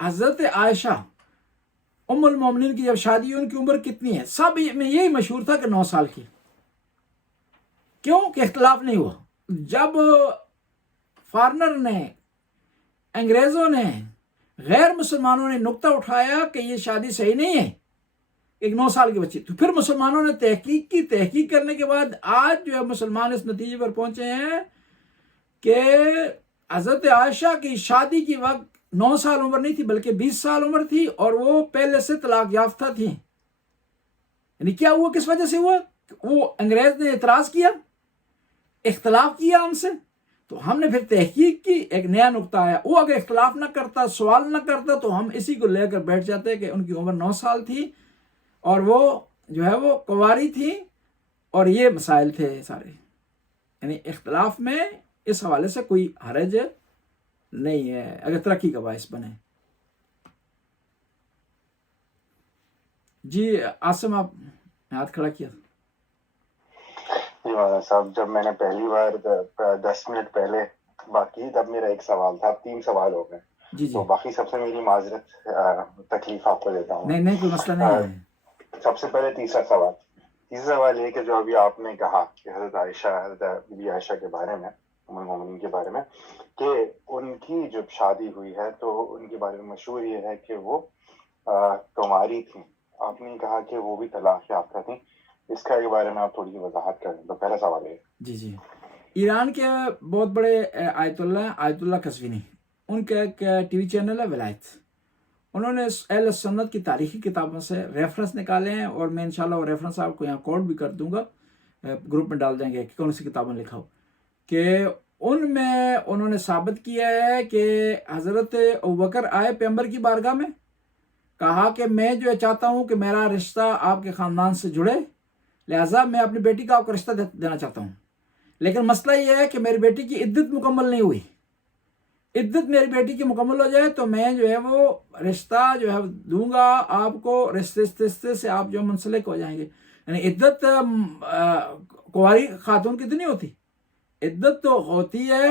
حضرت عائشہ ام المومنین کی جب شادی ہوئی ان کی عمر کتنی ہے؟ سب میں یہی مشہور تھا کہ 9 سال کی. کیوں کہ اختلاف نہیں ہوا. جب فارنر نے، انگریزوں نے، غیر مسلمانوں نے نقطہ اٹھایا کہ یہ شادی صحیح نہیں ہے ایک 9 سال کی بچی، تو پھر مسلمانوں نے تحقیق کی. تحقیق کرنے کے بعد آج جو ہے مسلمان اس نتیجے پر پہنچے ہیں کہ حضرت عائشہ کی شادی کی وقت 9 سال عمر نہیں تھی بلکہ 20 سال عمر تھی، اور وہ پہلے سے طلاق یافتہ تھی. یعنی کیا ہوا؟ کس وجہ سے ہوا؟ وہ انگریز نے اعتراض کیا، اختلاف کیا ہم سے، تو ہم نے پھر تحقیق کی، ایک نیا نقطہ آیا. وہ اگر اختلاف نہ کرتا، سوال نہ کرتا، تو ہم اسی کو لے کر بیٹھ جاتے کہ ان کی عمر 9 سال تھی اور وہ جو ہے وہ کنواری تھی، اور یہ مسائل تھے سارے. یعنی اختلاف میں اس حوالے سے کوئی حرج نہیں ہے اگر ترقی کا باعث بنے. جی عاصم، آپ نے ہاتھ کھڑا کیا. جی مولانا صاحب، جب میں نے پہلی بار 10 منٹ پہلے بات کی تب میرا ایک سوال تھا، اب 3 سوال ہو گئے. جی تو باقی سب سے میری معذرت، تکلیف آپ کو دیتا ہوں. نہیں کوئی مسئلہ نہیں ہے. سب سے پہلے تیسرا سوال یہ کہ جو ابھی آپ نے کہا کہ حضرت عائشہ، حضرت بی بی عائشہ کے بارے میں، ام المومنین کے بارے میں، کہ ان کی جب شادی ہوئی ہے تو ان کے بارے میں مشہور یہ ہے کہ وہ کنواری تھیں. آپ نے کہا کہ وہ بھی طلاق یافتہ تھیں، اس کا کے بارے میں آپ تھوڑی سی وضاحت کریں. تو پہلا سوال ہے. جی ایران کے بہت بڑے آیت اللہ قزوینی، ان کا ایک ٹی وی چینل ہے ولایت. انہوں نے اہل سنت کی تاریخی کتابوں سے ریفرنس نکالے ہیں، اور میں انشاءاللہ وہ ریفرنس آپ کو یہاں کوڈ بھی کر دوں گا، گروپ میں ڈال دیں گے کہ کون سی کتابوں لکھا ہو، کہ ان میں انہوں نے ثابت کیا ہے کہ حضرت ابوبکر آئے پیغمبر کی بارگاہ میں، کہا کہ میں جو چاہتا ہوں کہ میرا رشتہ آپ کے خاندان سے جڑے، لہٰذا میں اپنی بیٹی کا آپ کو رشتہ دینا چاہتا ہوں، لیکن مسئلہ یہ ہے کہ میری بیٹی کی عدت مکمل نہیں ہوئی. عدت میری بیٹی کی مکمل ہو جائے تو میں جو ہے وہ رشتہ جو ہے دوں گا آپ کو، رشتے سے آپ جو منسلک ہو جائیں گے. یعنی عدت کنواری خاتون کی تو نہیں ہوتی، عدت تو ہوتی ہے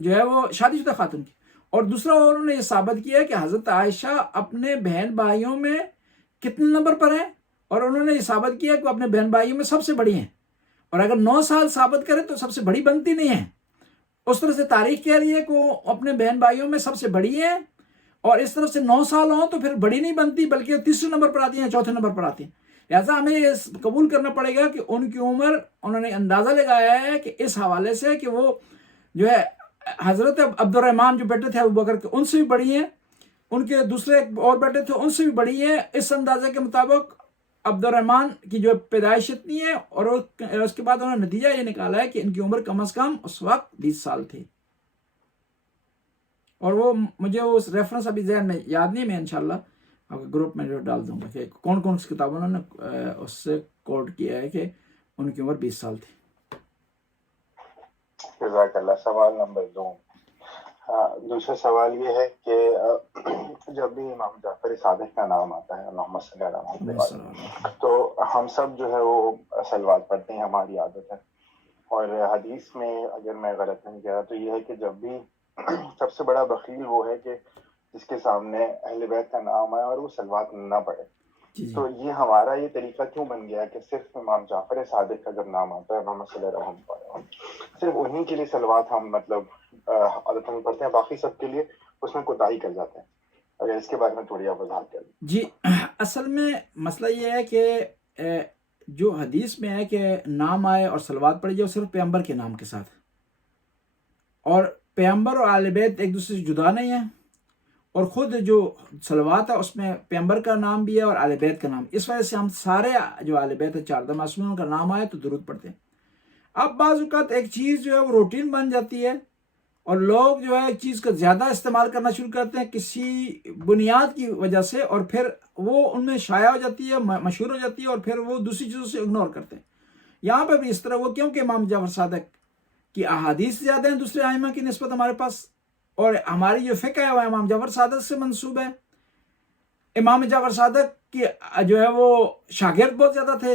جو ہے وہ شادی شدہ خاتون کی. اور دوسرا انہوں نے یہ ثابت کیا ہے کہ حضرت عائشہ اپنے بہن بھائیوں میں کتنے نمبر پر ہیں، اور انہوں نے یہ ثابت کیا کہ وہ اپنے بہن بھائیوں میں سب سے بڑی ہیں. اور اگر 9 سال ثابت کرے تو سب سے بڑی بنتی نہیں ہے. اس طرح سے تاریخ کہہ رہی ہے کہ وہ اپنے بہن بھائیوں میں سب سے بڑی ہیں، اور اس طرف سے 9 سال ہوں تو پھر بڑی نہیں بنتی بلکہ 3رے نمبر پر آتی ہیں، 4تھے نمبر پر آتی ہیں. لہٰذا ہمیں یہ قبول کرنا پڑے گا کہ ان کی عمر انہوں نے اندازہ لگایا ہے کہ اس حوالے سے کہ وہ جو ہے حضرت عبد الرحمن جو بیٹے تھے ابوبکر کے، ان سے بھی بڑی ہیں، ان کے دوسرے اور بیٹے تھے ان سے بھی بڑی ہیں. اس اندازے کے مطابق عبد الرحمن کی جو پیدائش اتنی ہے، اور اس کے بعد انہوں نے نتیجہ یہ نکالا ہے کہ ان کی عمر کم از کم اس وقت 20 سال تھی. اور وہ مجھے اس ریفرنس ابھی ذہن میں یاد نہیں، میں انشاءاللہ آپ کے گروپ میں جو ڈال دوں گا کہ کون کون سی کتابوں انہوں نے اس سے کوٹ کیا ہے کہ ان کی عمر 20 سال تھی. جزاک اللہ. سوال نمبر 2. دوسرا سوال یہ ہے کہ جب بھی امام جعفر صادق کا نام آتا ہے، اللہم صلی علی محمد، تو ہم سب جو ہے وہ صلوات پڑھتے ہیں، ہماری عادت ہے. اور حدیث میں اگر میں غلط نہیں کہہ رہا تو یہ ہے کہ جب بھی سب سے بڑا بخیل وہ ہے کہ جس کے سامنے اہل بیت کا نام آئے اور وہ صلوات نہ پڑھے. تو یہ ہمارا یہ طریقہ کیوں بن گیا کہ صرف امام جعفر صادق کا جب نام آتا ہے، محمد صلی اللہ علیہ وسلم، صرف انہی کے لیے صلوات ہم عادت میں پڑھتے ہیں، باقی سب کے لیے اس میں کوتاہی کر جاتے ہیں؟ اگر اس کے بارے میں تھوڑی آپ وضاحت کر دیں. جی اصل میں مسئلہ یہ ہے کہ جو حدیث میں ہے کہ نام آئے اور صلوات پڑھی جائے صرف پیغمبر کے نام کے ساتھ، اور پیغمبر اور اہل بیت ایک دوسرے سے جدا نہیں ہیں، اور خود جو صلوات ہے اس میں پیغمبر کا نام بھی ہے اور اہل بیت کا نام. اس وجہ سے ہم سارے جو اہل بیت ہے 4 معصومین کا نام آئے تو درود پڑھتے ہیں. اب بعض اوقات ایک چیز جو ہے وہ روٹین بن جاتی ہے، اور لوگ جو ہے ایک چیز کا زیادہ استعمال کرنا شروع کرتے ہیں کسی بنیاد کی وجہ سے، اور پھر وہ ان میں شائع ہو جاتی ہے، مشہور ہو جاتی ہے، اور پھر وہ دوسری چیزوں سے اگنور کرتے ہیں. یہاں پہ بھی اس طرح وہ کیونکہ امام جعفر صادق کی احادیث زیادہ ہیں دوسرے ائمہ کی نسبت ہمارے پاس، اور ہماری جو فقہ ہے وہ امام جعفر صادق سے منسوب ہے. امام جعفر صادق کی جو ہے وہ شاگرد بہت زیادہ تھے،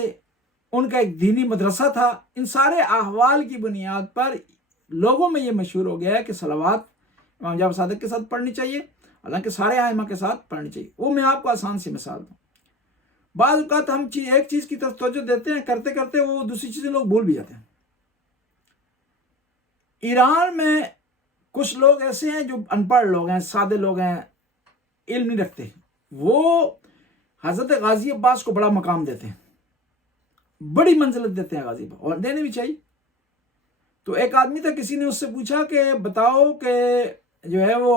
ان کا ایک دینی مدرسہ تھا. ان سارے احوال کی بنیاد پر لوگوں میں یہ مشہور ہو گیا ہے کہ صلوات امام جعفر صادق کے ساتھ پڑھنی چاہیے. حالانکہ سارے آئمہ کے ساتھ پڑھنی چاہیے. وہ میں آپ کو آسان سی مثال دوں. بعض اوقات ہم ایک چیز کی طرف توجہ دیتے ہیں، کرتے کرتے وہ دوسری چیزیں لوگ بھول بھی جاتے ہیں. ایران میں کچھ لوگ ایسے ہیں جو ان پڑھ لوگ ہیں، سادے لوگ ہیں، علم نہیں رکھتے. وہ حضرت غازی عباس کو بڑا مقام دیتے ہیں، بڑی منزلت دیتے ہیں غازی عباس، اور دینے بھی چاہیے. تو ایک آدمی تھا، کسی نے اس سے پوچھا کہ بتاؤ کہ جو ہے وہ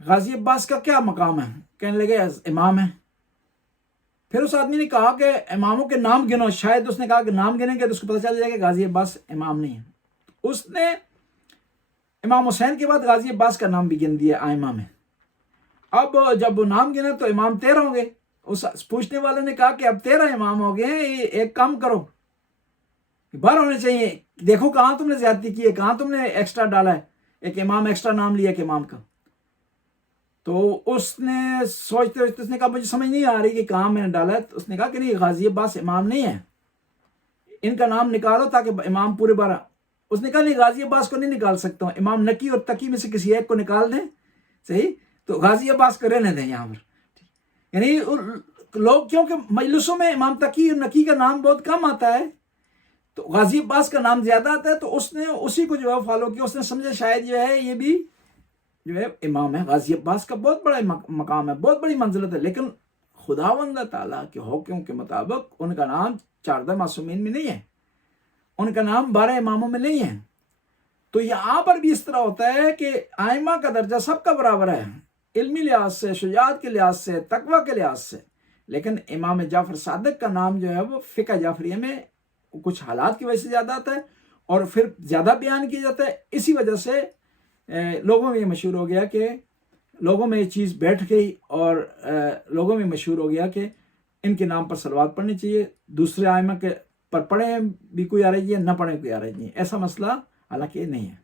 غازی عباس کا کیا مقام ہے؟ کہنے لگے امام ہے. پھر اس آدمی نے کہا کہ اماموں کے نام گنو. شاید اس نے کہا کہ نام گنیں گے تو اس کو پتہ چل جائے کہ غازی عباس امام نہیں ہے. اس نے امام حسین کے بعد غازی عباس کا نام بھی گن دیا آئمہ میں. اب جب وہ نام گنا تو امام 13 ہوں گے. اس پوچھنے والے نے کہا کہ اب 13 امام ہو گئے ہیں، ایک کام کرو، 12 ہونے چاہیے. دیکھو کہاں تم نے زیادتی کی ہے، کہاں تم نے ایکسٹرا ڈالا ہے، ایک امام ایکسٹرا نام لیا ایک امام کا. تو اس نے سوچتے ہوئے اس نے کہا مجھے سمجھ نہیں آ رہی کہ کہاں میں نے ڈالا ہے. تو اس نے کہا کہ نہیں، غازی عباس امام نہیں ہے، ان کا نام نکالو تاکہ امام پورے 12. اس نے کہا نہیں، غازی عباس کو نہیں نکال سکتا ہوں، امام نکی اور تقی میں سے کسی ایک کو نکال دیں. صحیح، تو غازی عباس کو رہنے دیں یہاں پر. یعنی لوگ کیونکہ مجلسوں میں امام تقی اور نکی کا نام بہت کم آتا ہے تو غازی عباس کا نام زیادہ آتا ہے، تو اس نے اسی کو جو ہے فالو کیا. اس نے سمجھا شاید جو ہے یہ بھی جو ہے امام ہے. غازی عباس کا بہت بڑا مقام ہے، بہت بڑی منزلت ہے، لیکن خداوند تعالیٰ کے حکم کے مطابق ان کا نام 14 معصومین میں نہیں ہے، ان کا نام 12 اماموں میں نہیں ہے. تو یہاں پر بھی اس طرح ہوتا ہے کہ آئمہ کا درجہ سب کا برابر ہے، علمی لحاظ سے، شجاعت کے لحاظ سے، تقوی کے لحاظ سے. لیکن امام جعفر صادق کا نام جو ہے وہ فقہ جعفریہ میں کچھ حالات کی وجہ سے زیادہ آتا ہے اور پھر زیادہ بیان کیا جاتا ہے. اسی وجہ سے لوگوں میں یہ مشہور ہو گیا کہ لوگوں میں یہ چیز بیٹھ گئی اور لوگوں میں مشہور ہو گیا کہ ان کے نام پر صلوات پڑھنی چاہیے، دوسرے آئمہ کے پر پڑھیں بھی کوئی حرج نہیں، نہ پڑھیں کوئی حرج نہیں. ایسا مسئلہ حالانکہ نہیں ہے.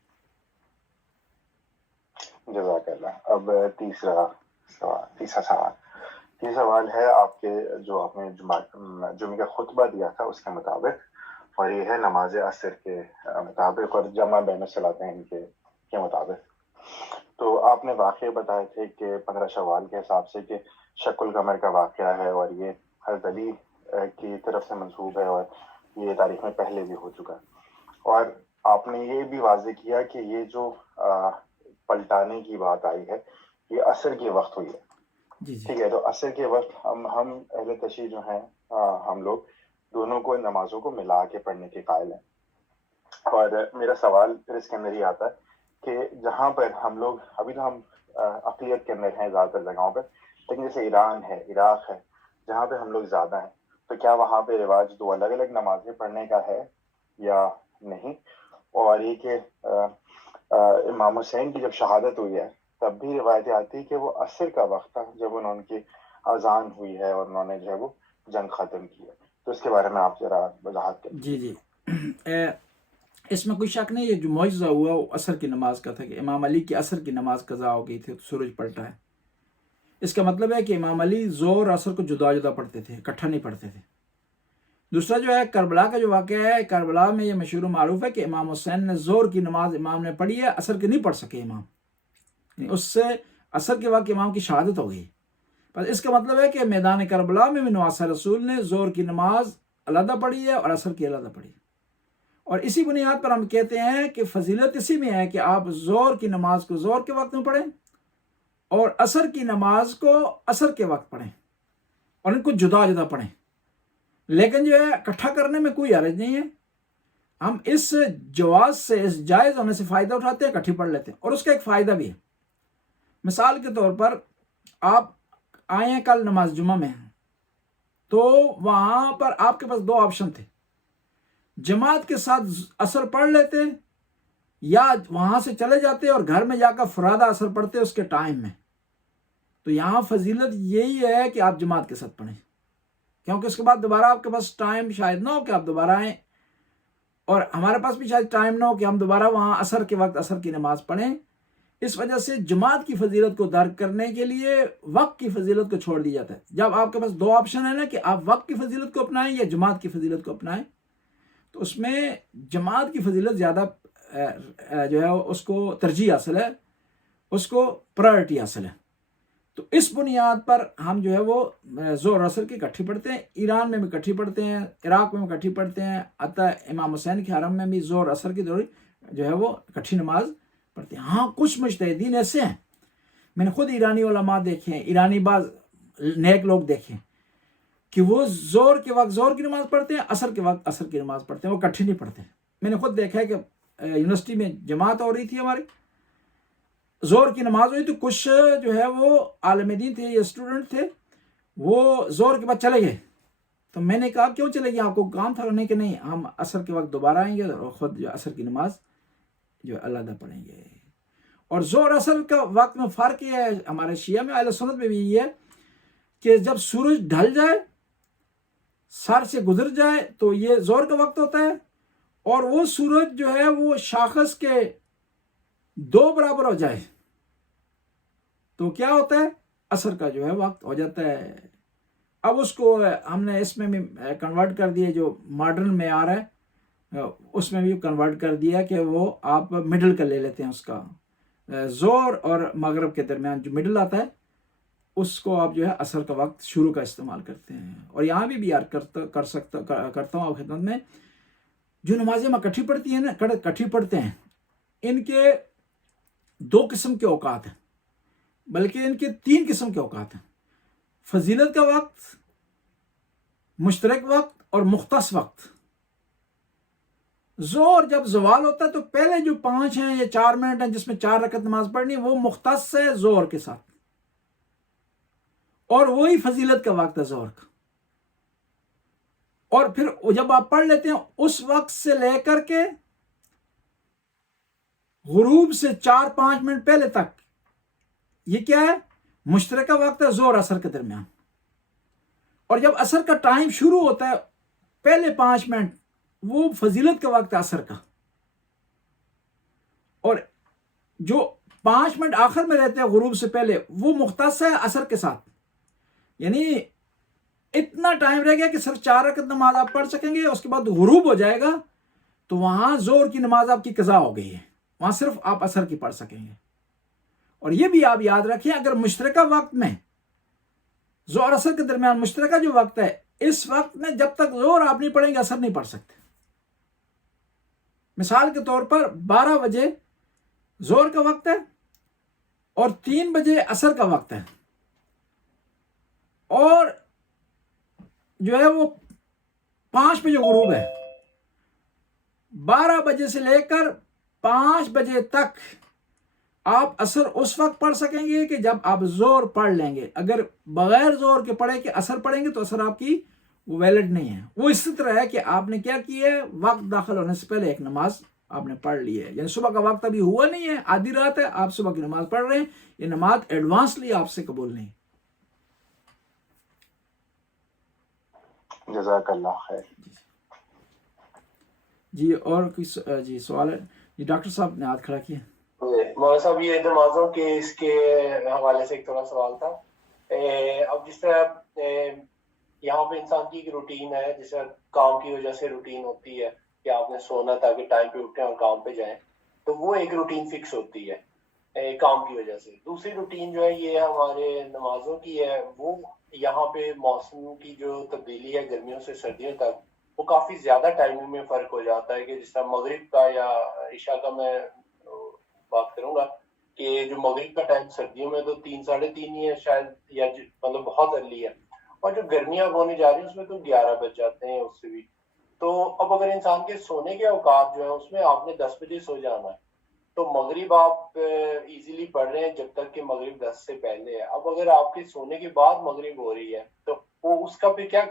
جزاک اللہ. اب تیسرا سوال ہے آپ کے، جو آپ نے جمعے کا خطبہ دیا تھا اس کے مطابق، اور یہ ہے نماز عصر کے مطابق اور جمع بین الصلاتین کے مطابق. تو آپ نے واقعے بتائے تھے کہ 15 شوال کے حساب سے کہ شق القمر کا واقعہ ہے اور یہ حضرت علی کی طرف سے منسوب ہے اور یہ تاریخ میں پہلے بھی ہو چکا ہے. اور آپ نے یہ بھی واضح کیا کہ یہ جو پلٹانے کی بات آئی ہے یہ عصر کے وقت ہوئی ہے. ٹھیک ہے، تو عصر کے وقت ہم اہل تشیع جو ہیں ہم لوگ دونوں کو نمازوں کو ملا کے پڑھنے کے قائل ہیں. اور میرا سوال پھر اس کے اندر ہی آتا ہے کہ جہاں پر ہم لوگ ابھی تو ہم اقلیت کے اندر ہیں زیادہ تر جگہوں پہ، لیکن جیسے ایران ہے، عراق ہے، جہاں پہ ہم لوگ زیادہ ہیں، تو کیا وہاں پہ رواج 2 الگ الگ نمازیں پڑھنے کا ہے یا نہیں؟ اور یہ کہ امام حسین کی جب شہادت ہوئی ہے تب بھی روایتیں آتی کہ وہ عصر کا وقت تھا جب انہوں کی اذان ہوئی ہے اور انہوں نے جو ہے وہ جنگ ختم کی ہے. تو اس کے بارے میں آپ ذرا وضاحت کریں. جی اس میں کوئی شک نہیں، یہ جو معجزہ ہوا وہ عصر کی نماز کا تھا کہ امام علی کی عصر کی نماز قضا ہو گئی تھی تو سورج پلٹا ہے. اس کا مطلب ہے کہ امام علی زور عصر کو جدا جدا پڑھتے تھے، اکٹھا نہیں پڑھتے تھے. دوسرا جو ہے کربلا کا جو واقعہ ہے، کربلا میں یہ مشہور و معروف ہے کہ امام حسین نے زور کی نماز امام نے پڑھی ہے، عصر کی نہیں پڑھ سکے امام، اس سے عصر کے وقت امام کی شہادت ہو گئی. بس اس کا مطلب ہے کہ میدان کربلا میں بھی نواسہ رسول نے زور کی نماز علیحدہ پڑھی ہے اور عصر کی علیحدہ پڑھی. اور اسی بنیاد پر ہم کہتے ہیں کہ فضیلت اسی میں ہے کہ آپ زور کی نماز کو زور کے وقت میں پڑھیں اور عصر کی نماز کو عصر کے وقت پڑھیں اور ان کو جدا جدا پڑھیں. لیکن جو ہے اکٹھا کرنے میں کوئی حرج نہیں ہے. ہم اس جواز سے، اس جائز ہونے سے فائدہ اٹھاتے ہیں، اکٹھی پڑھ لیتے ہیں. اور اس کا ایک فائدہ بھی ہے. مثال کے طور پر آپ آئے ہیں کل نماز جمعہ میں، تو وہاں پر آپ کے پاس 2 آپشن تھے، جماعت کے ساتھ عصر پڑھ لیتے یا وہاں سے چلے جاتے اور گھر میں جا کر فرادہ عصر پڑھتے اس کے ٹائم میں. تو یہاں فضیلت یہی ہے کہ آپ جماعت کے ساتھ پڑھیں، کیونکہ اس کے بعد دوبارہ آپ کے پاس ٹائم شاید نہ ہو کہ آپ دوبارہ آئیں، اور ہمارے پاس بھی شاید ٹائم نہ ہو کہ ہم دوبارہ وہاں عصر کے وقت عصر کی نماز پڑھیں. اس وجہ سے جماعت کی فضیلت کو درک کرنے کے لیے وقت کی فضیلت کو چھوڑ دیا جاتا ہے. جب آپ کے پاس 2 آپشن ہیں نا کہ آپ وقت کی فضیلت کو اپنائیں یا جماعت کی فضیلت کو اپنائیں، تو اس میں جماعت کی فضیلت زیادہ جو ہے اس کو ترجیح حاصل ہے. اس کو پرائرٹی حاصل ہے. تو اس بنیاد پر ہم جو ہے وہ ظہر اثر کی اکٹھی پڑھتے ہیں. ایران میں بھی اکٹھی پڑھتے ہیں, عراق میں بھی اکٹھی پڑھتے ہیں, حتیٰ امام حسین کے حرم میں بھی ظہر اثر کی دوری جو ہے وہ اکٹھی نماز پڑھتے ہیں. ہاں کچھ مجتہدین ایسے ہیں, میں نے خود ایرانی علماء دیکھے ہیں, ایرانی بعض نیک لوگ دیکھے کہ وہ زور کے وقت زور کی نماز پڑھتے ہیں, عصر کے وقت عصر کی نماز پڑھتے ہیں, وہ اکٹھی نہیں پڑھتے. میں نے خود دیکھا ہے کہ یونیورسٹی میں جماعت ہو رہی تھی ہماری, زور کی نماز ہوئی تو کچھ جو ہے وہ عالم دین تھے یا اسٹوڈنٹ تھے, وہ زور کے بعد چلے گئے. تو میں نے کہا کیوں چلے گئے, آپ کو کام تھا؟ نہیں کہ نہیں, ہم عصر کے وقت دوبارہ آئیں گے اور خود جو عصر کی نماز جو علیحدہ پڑھیں گے. اور زور اثر کا وقت میں فرق یہ ہے, ہمارے شیعہ میں اہل سنت میں بھی یہ ہے کہ جب سورج ڈھل جائے, سر سے گزر جائے تو یہ زور کا وقت ہوتا ہے, اور وہ سورج جو ہے وہ شاخص کے 2 برابر ہو جائے تو کیا ہوتا ہے, عصر کا جو ہے وقت ہو جاتا ہے. اب اس کو ہم نے اس میں بھی کنورٹ کر دیا, جو ماڈرن میں آ رہا ہے اس میں بھی کنورٹ کر دیا کہ وہ آپ مڈل کا لے لیتے ہیں, اس کا زور اور مغرب کے درمیان جو مڈل آتا ہے اس کو آپ جو ہے عصر کا وقت شروع کا استعمال کرتے ہیں. اور یہاں بھی یار کرتا ہوں آپ خدمت میں, جو نمازیں ہم اکٹھی پڑھتی ہیں نا, اکٹھی پڑھتے ہیں, ان کے 2 قسم کے اوقات ہیں, بلکہ ان کے 3 قسم کے اوقات ہیں. فضیلت کا وقت, مشترک وقت اور مختص وقت. زور جب زوال ہوتا ہے تو پہلے جو 5 ہیں یا 4 منٹ ہیں جس میں 4 رکعت نماز پڑھنی, وہ مختص ہے زور کے ساتھ, اور وہی فضیلت کا وقت ہے زور کا. اور پھر جب آپ پڑھ لیتے ہیں اس وقت سے لے کر کے غروب سے 4-5 منٹ پہلے تک, یہ کیا ہے, مشترکہ وقت ہے زور عصر کے درمیان. اور جب عصر کا ٹائم شروع ہوتا ہے پہلے 5 منٹ, وہ فضیلت کا وقت ہے عصر کا. اور جو 5 منٹ آخر میں رہتے ہیں غروب سے پہلے, وہ مختص ہے عصر کے ساتھ. یعنی اتنا ٹائم رہ گیا کہ صرف 4 رکعت نماز آپ پڑھ سکیں گے, اس کے بعد غروب ہو جائے گا تو وہاں زور کی نماز آپ کی قضا ہو گئی ہے, وہاں صرف آپ عصر کی پڑھ سکیں گے. اور یہ بھی آپ یاد رکھیں, اگر مشترکہ وقت میں زور عصر کے درمیان مشترکہ جو وقت ہے, اس وقت میں جب تک زور آپ نہیں پڑھیں گے عصر نہیں پڑھ سکتے. مثال کے طور پر 12 بجے زور کا وقت ہے اور 3 بجے عصر کا وقت ہے, اور جو ہے وہ 5 بجے غروب ہے. 12 بجے سے لے کر 5 بجے تک آپ عصر اس وقت پڑھ سکیں گے کہ جب آپ زور پڑھ لیں گے. اگر بغیر زور کے پڑھے کہ عصر پڑھیں گے تو عصر آپ کی وہ ویلڈ نہیں ہے. وہ اسی طرح ہے کہ آپ نے کیا کیا ہے, وقت داخل ہونے سے پہلے ایک نماز آپ نے پڑھ لی ہے. یعنی صبح کا وقت ابھی ہوا نہیں ہے, آدھی رات ہے, آپ صبح کی نماز پڑھ رہے ہیں, یہ نماز ایڈوانسلی آپ سے قبول نہیں. جزاک اللہ خیر. جی اور کوئی جی سوال ہے؟ جی ڈاکٹر صاحب نے ہاتھ کھڑا کیا. مولانا صاحب یہ نمازوں کے اس کے حوالے سے ایک تھوڑا سوال تھا. اب جس طرح یہاں پہ انسان کی ایک روٹین ہے, جس طرح کام کی وجہ سے روٹین ہوتی ہے کہ آپ نے سونا تاکہ ٹائم پہ اٹھیں اور کام پہ جائیں, تو وہ ایک روٹین فکس ہوتی ہے کام کی وجہ سے. دوسری روٹین جو ہے یہ ہمارے نمازوں کی ہے, وہ یہاں پہ موسم کی جو تبدیلی ہے گرمیوں سے سردیوں تک, وہ کافی زیادہ ٹائمنگ میں فرق ہو جاتا ہے. کہ جس طرح مغرب کا یا عشاء کا میں بات کروں گا کہ جو مغرب کا ٹائم سردیوں میں تو 3-3:30 ہی ہے شاید, یا مطلب بہت ارلی ہے, اور جو گرمیاں ہونے جا رہی ہیں اس میں تو 11 بج جاتے ہیں اس سے بھی. تو اب اگر انسان کے سونے کے اوقات جو ہیں اس میں آپ نے 10 بجے سو جانا ہے, تو مغرب آپ ایزیلی پڑھ رہے ہیں جب تک کہ مغرب 10 سے پہلے ہے. اب اگر آپ کے سونے کے بعد مغرب ہو رہی ہے تو وہ اس کا پھر کیا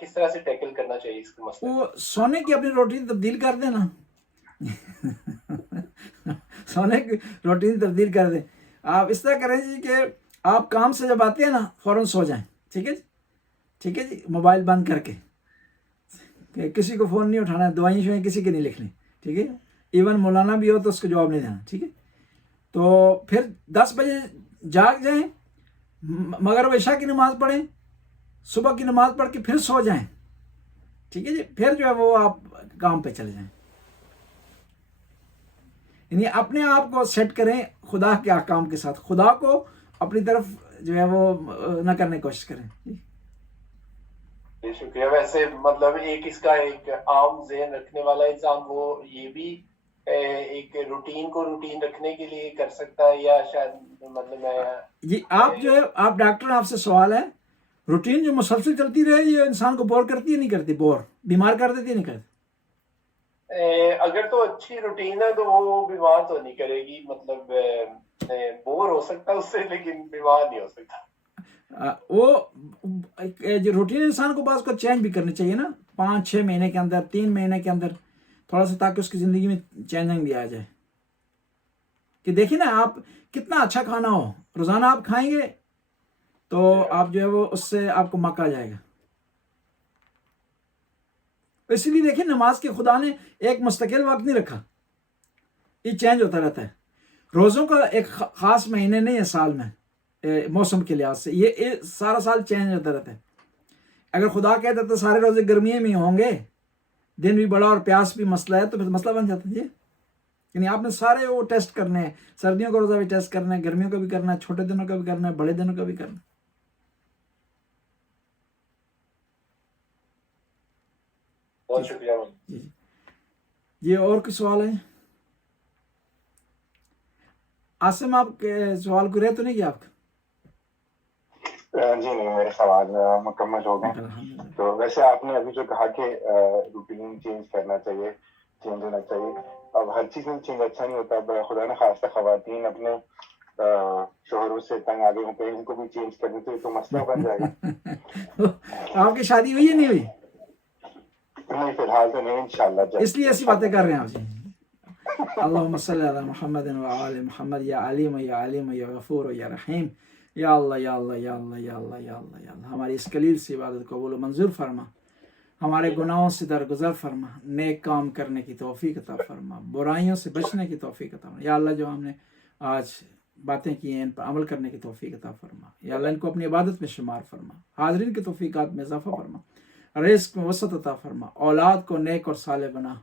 کس طرح سے ٹیکل کرنا چاہیے اس کے مسئلے؟ وہ سونے کی اپنی روٹین تبدیل کر دیں نا. سونے کی روٹین تبدیل کر دیں. آپ اس طرح کریں جی کہ آپ کام سے جب آتے ہیں نا فوراً سو جائیں. ٹھیک ہے جی, ٹھیک ہے جی, موبائل بند کر کے, کہ کسی کو فون نہیں اٹھانا ہے, دعائیں شوائیں کسی کے نہیں لکھنی. ٹھیک ہے, ایون مولانا بھی ہو تو اس کو جواب نہیں دینا. ٹھیک ہے, تو پھر 10 بجے جاگ جائیں, مغرب عشاء کی نماز پڑھیں, صبح کی نماز پڑھ کے پھر سو جائیں. ٹھیک ہے جی, پھر جو ہے وہ آپ کام پہ چلے جائیں. یعنی اپنے آپ کو سیٹ کریں خدا کے احکام کے ساتھ, خدا کو اپنی طرف جو ہے وہ نہ کرنے کی کوشش کریں. شکریہ. ویسے مطلب ایک اس کا ایک عام ذہن رکھنے والا انسان وہ یہ بھی ایک روٹین کو روٹین رکھنے کے لیے کر سکتا ہے, یا شاید مطلب میں جی آپ جو ہے آپ ڈاکٹر, آپ سے سوال ہے, روٹین جو مسلسل چلتی رہے یہ انسان کو بور کرتی ہے نہیں کرتی؟ بور بیمار کر دیتی ہے نہیں کرتی؟ اگر تو اچھی روٹین ہے تو وہ بیمار تو نہیں کرے گی, مطلب بور ہو سکتا ہے اس سے لیکن بیمار نہیں ہو سکتا. وہ جو روٹین انسان کو بعض کو چینج بھی کرنی چاہیے نا, 5-6 مہینے کے اندر, 3 مہینے کے اندر تھوڑا سا, تاکہ اس کی زندگی میں چینجنگ بھی آ جائے. کہ دیکھیں نا آپ کتنا اچھا کھانا ہو, روزانہ آپ کھائیں گے تو آپ جو ہے وہ اس سے آپ کو مکہ آ جائے گا. اسی لیے دیکھیں نماز کے خدا نے ایک مستقل وقت نہیں رکھا, یہ چینج ہوتا رہتا ہے. روزوں کا ایک خاص مہینے نہیں ہے سال میں موسم کے لحاظ سے, یہ سارا سال چینج ہوتا رہتا ہے. اگر خدا کہتا تو سارے روزے گرمیوں میں ہوں گے, دن بھی بڑا اور پیاس بھی مسئلہ ہے, تو پھر مسئلہ بن جاتا ہے. یعنی آپ نے سارے وہ ٹیسٹ کرنے ہیں, سردیوں کا روزہ بھی ٹیسٹ کرنا ہے, گرمیوں کا بھی کرنا ہے, چھوٹے دنوں کا بھی کرنا ہے, بڑے دنوں کا بھی کرنا ہے. بہت شکریہ. جی اور کوئی سوال ہے؟ عاصم آپ کے سوال کو رہ تو نہیں گیا آپ کا؟ جی نہیں, میرے سوال مکمل ہو گئے. تو ویسے آپ نے ابھی جو کہا کہ روٹین چینج کرنا چاہیے, چینج ہونا چاہیے, اب ہر چیز میں چینج اچھا نہیں ہوتا. اب خدا نے خاصہ خواتین اپنے شوہروں سے تنگ آ گئی ہوں کہ ان کو بھی چینج کرنے چاہیے, تو مسئلہ بن جائے گا. آپ کی شادی ہوئی ہے نہیں ہوئی؟ نہیں فی الحال تو نہیں, انشاءاللہ اس لیے ایسی باتیں کر رہے ہیں آپ. اللہم صلی علی محمد و آل محمد, یا علیم یا علیم یا غفور یا رحیم, یا اللہ یا اللہ یا اللہ یا اللہ یا اللہ یا اللہ. ہماری اس قلیل سی عبادت قبول و منظور فرما, ہمارے گناہوں سے درگزر فرما, نیک کام کرنے کی توفیق عطا فرما, برائیوں سے بچنے کی توفیق عطا فرما. یا اللہ جو ہم نے آج باتیں کی ہیں ان پر عمل کرنے کی توفیق عطا فرما. یا اللہ ان کو اپنی عبادت میں شمار فرما, حاضرین کی توفیقات میں اضافہ فرما, رزق میں وسعت عطا فرما, اولاد کو نیک اور صالح بنا,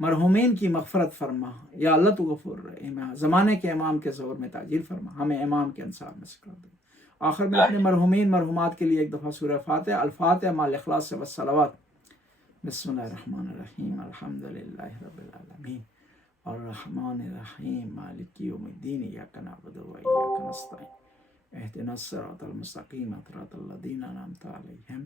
مرحومین کی مغفرت فرما. یا اللہ تو غفور رحیم ہے, زمانے کے امام کے ظہور میں تاجیل فرما, ہمیں امام کے انصار میں سے کر دو. آخر میں اپنے مرحومین مرحومات کے لیے ایک دفعہ سورہ فاتحہ, الفاتحہ مع الاخلاص والصلوات. بسم اللہ الرحمن الرحیم, الحمد للہ رب العالمین, الرحمن الرحیم, مالک یوم الدین, ایاک نعبد و ایاک نستعین, اہدنا الصراط المستقیم, صراط الذین انعمت علیہم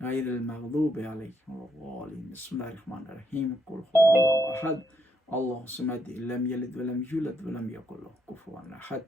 غیر المغضوب علیہم ولا الضالین. بسم اللہ الرحمن الرحیم, قل هو اللہ احد, اللہ الصمد, لم یلد ولم یولد ولم یکن له کفوا احد.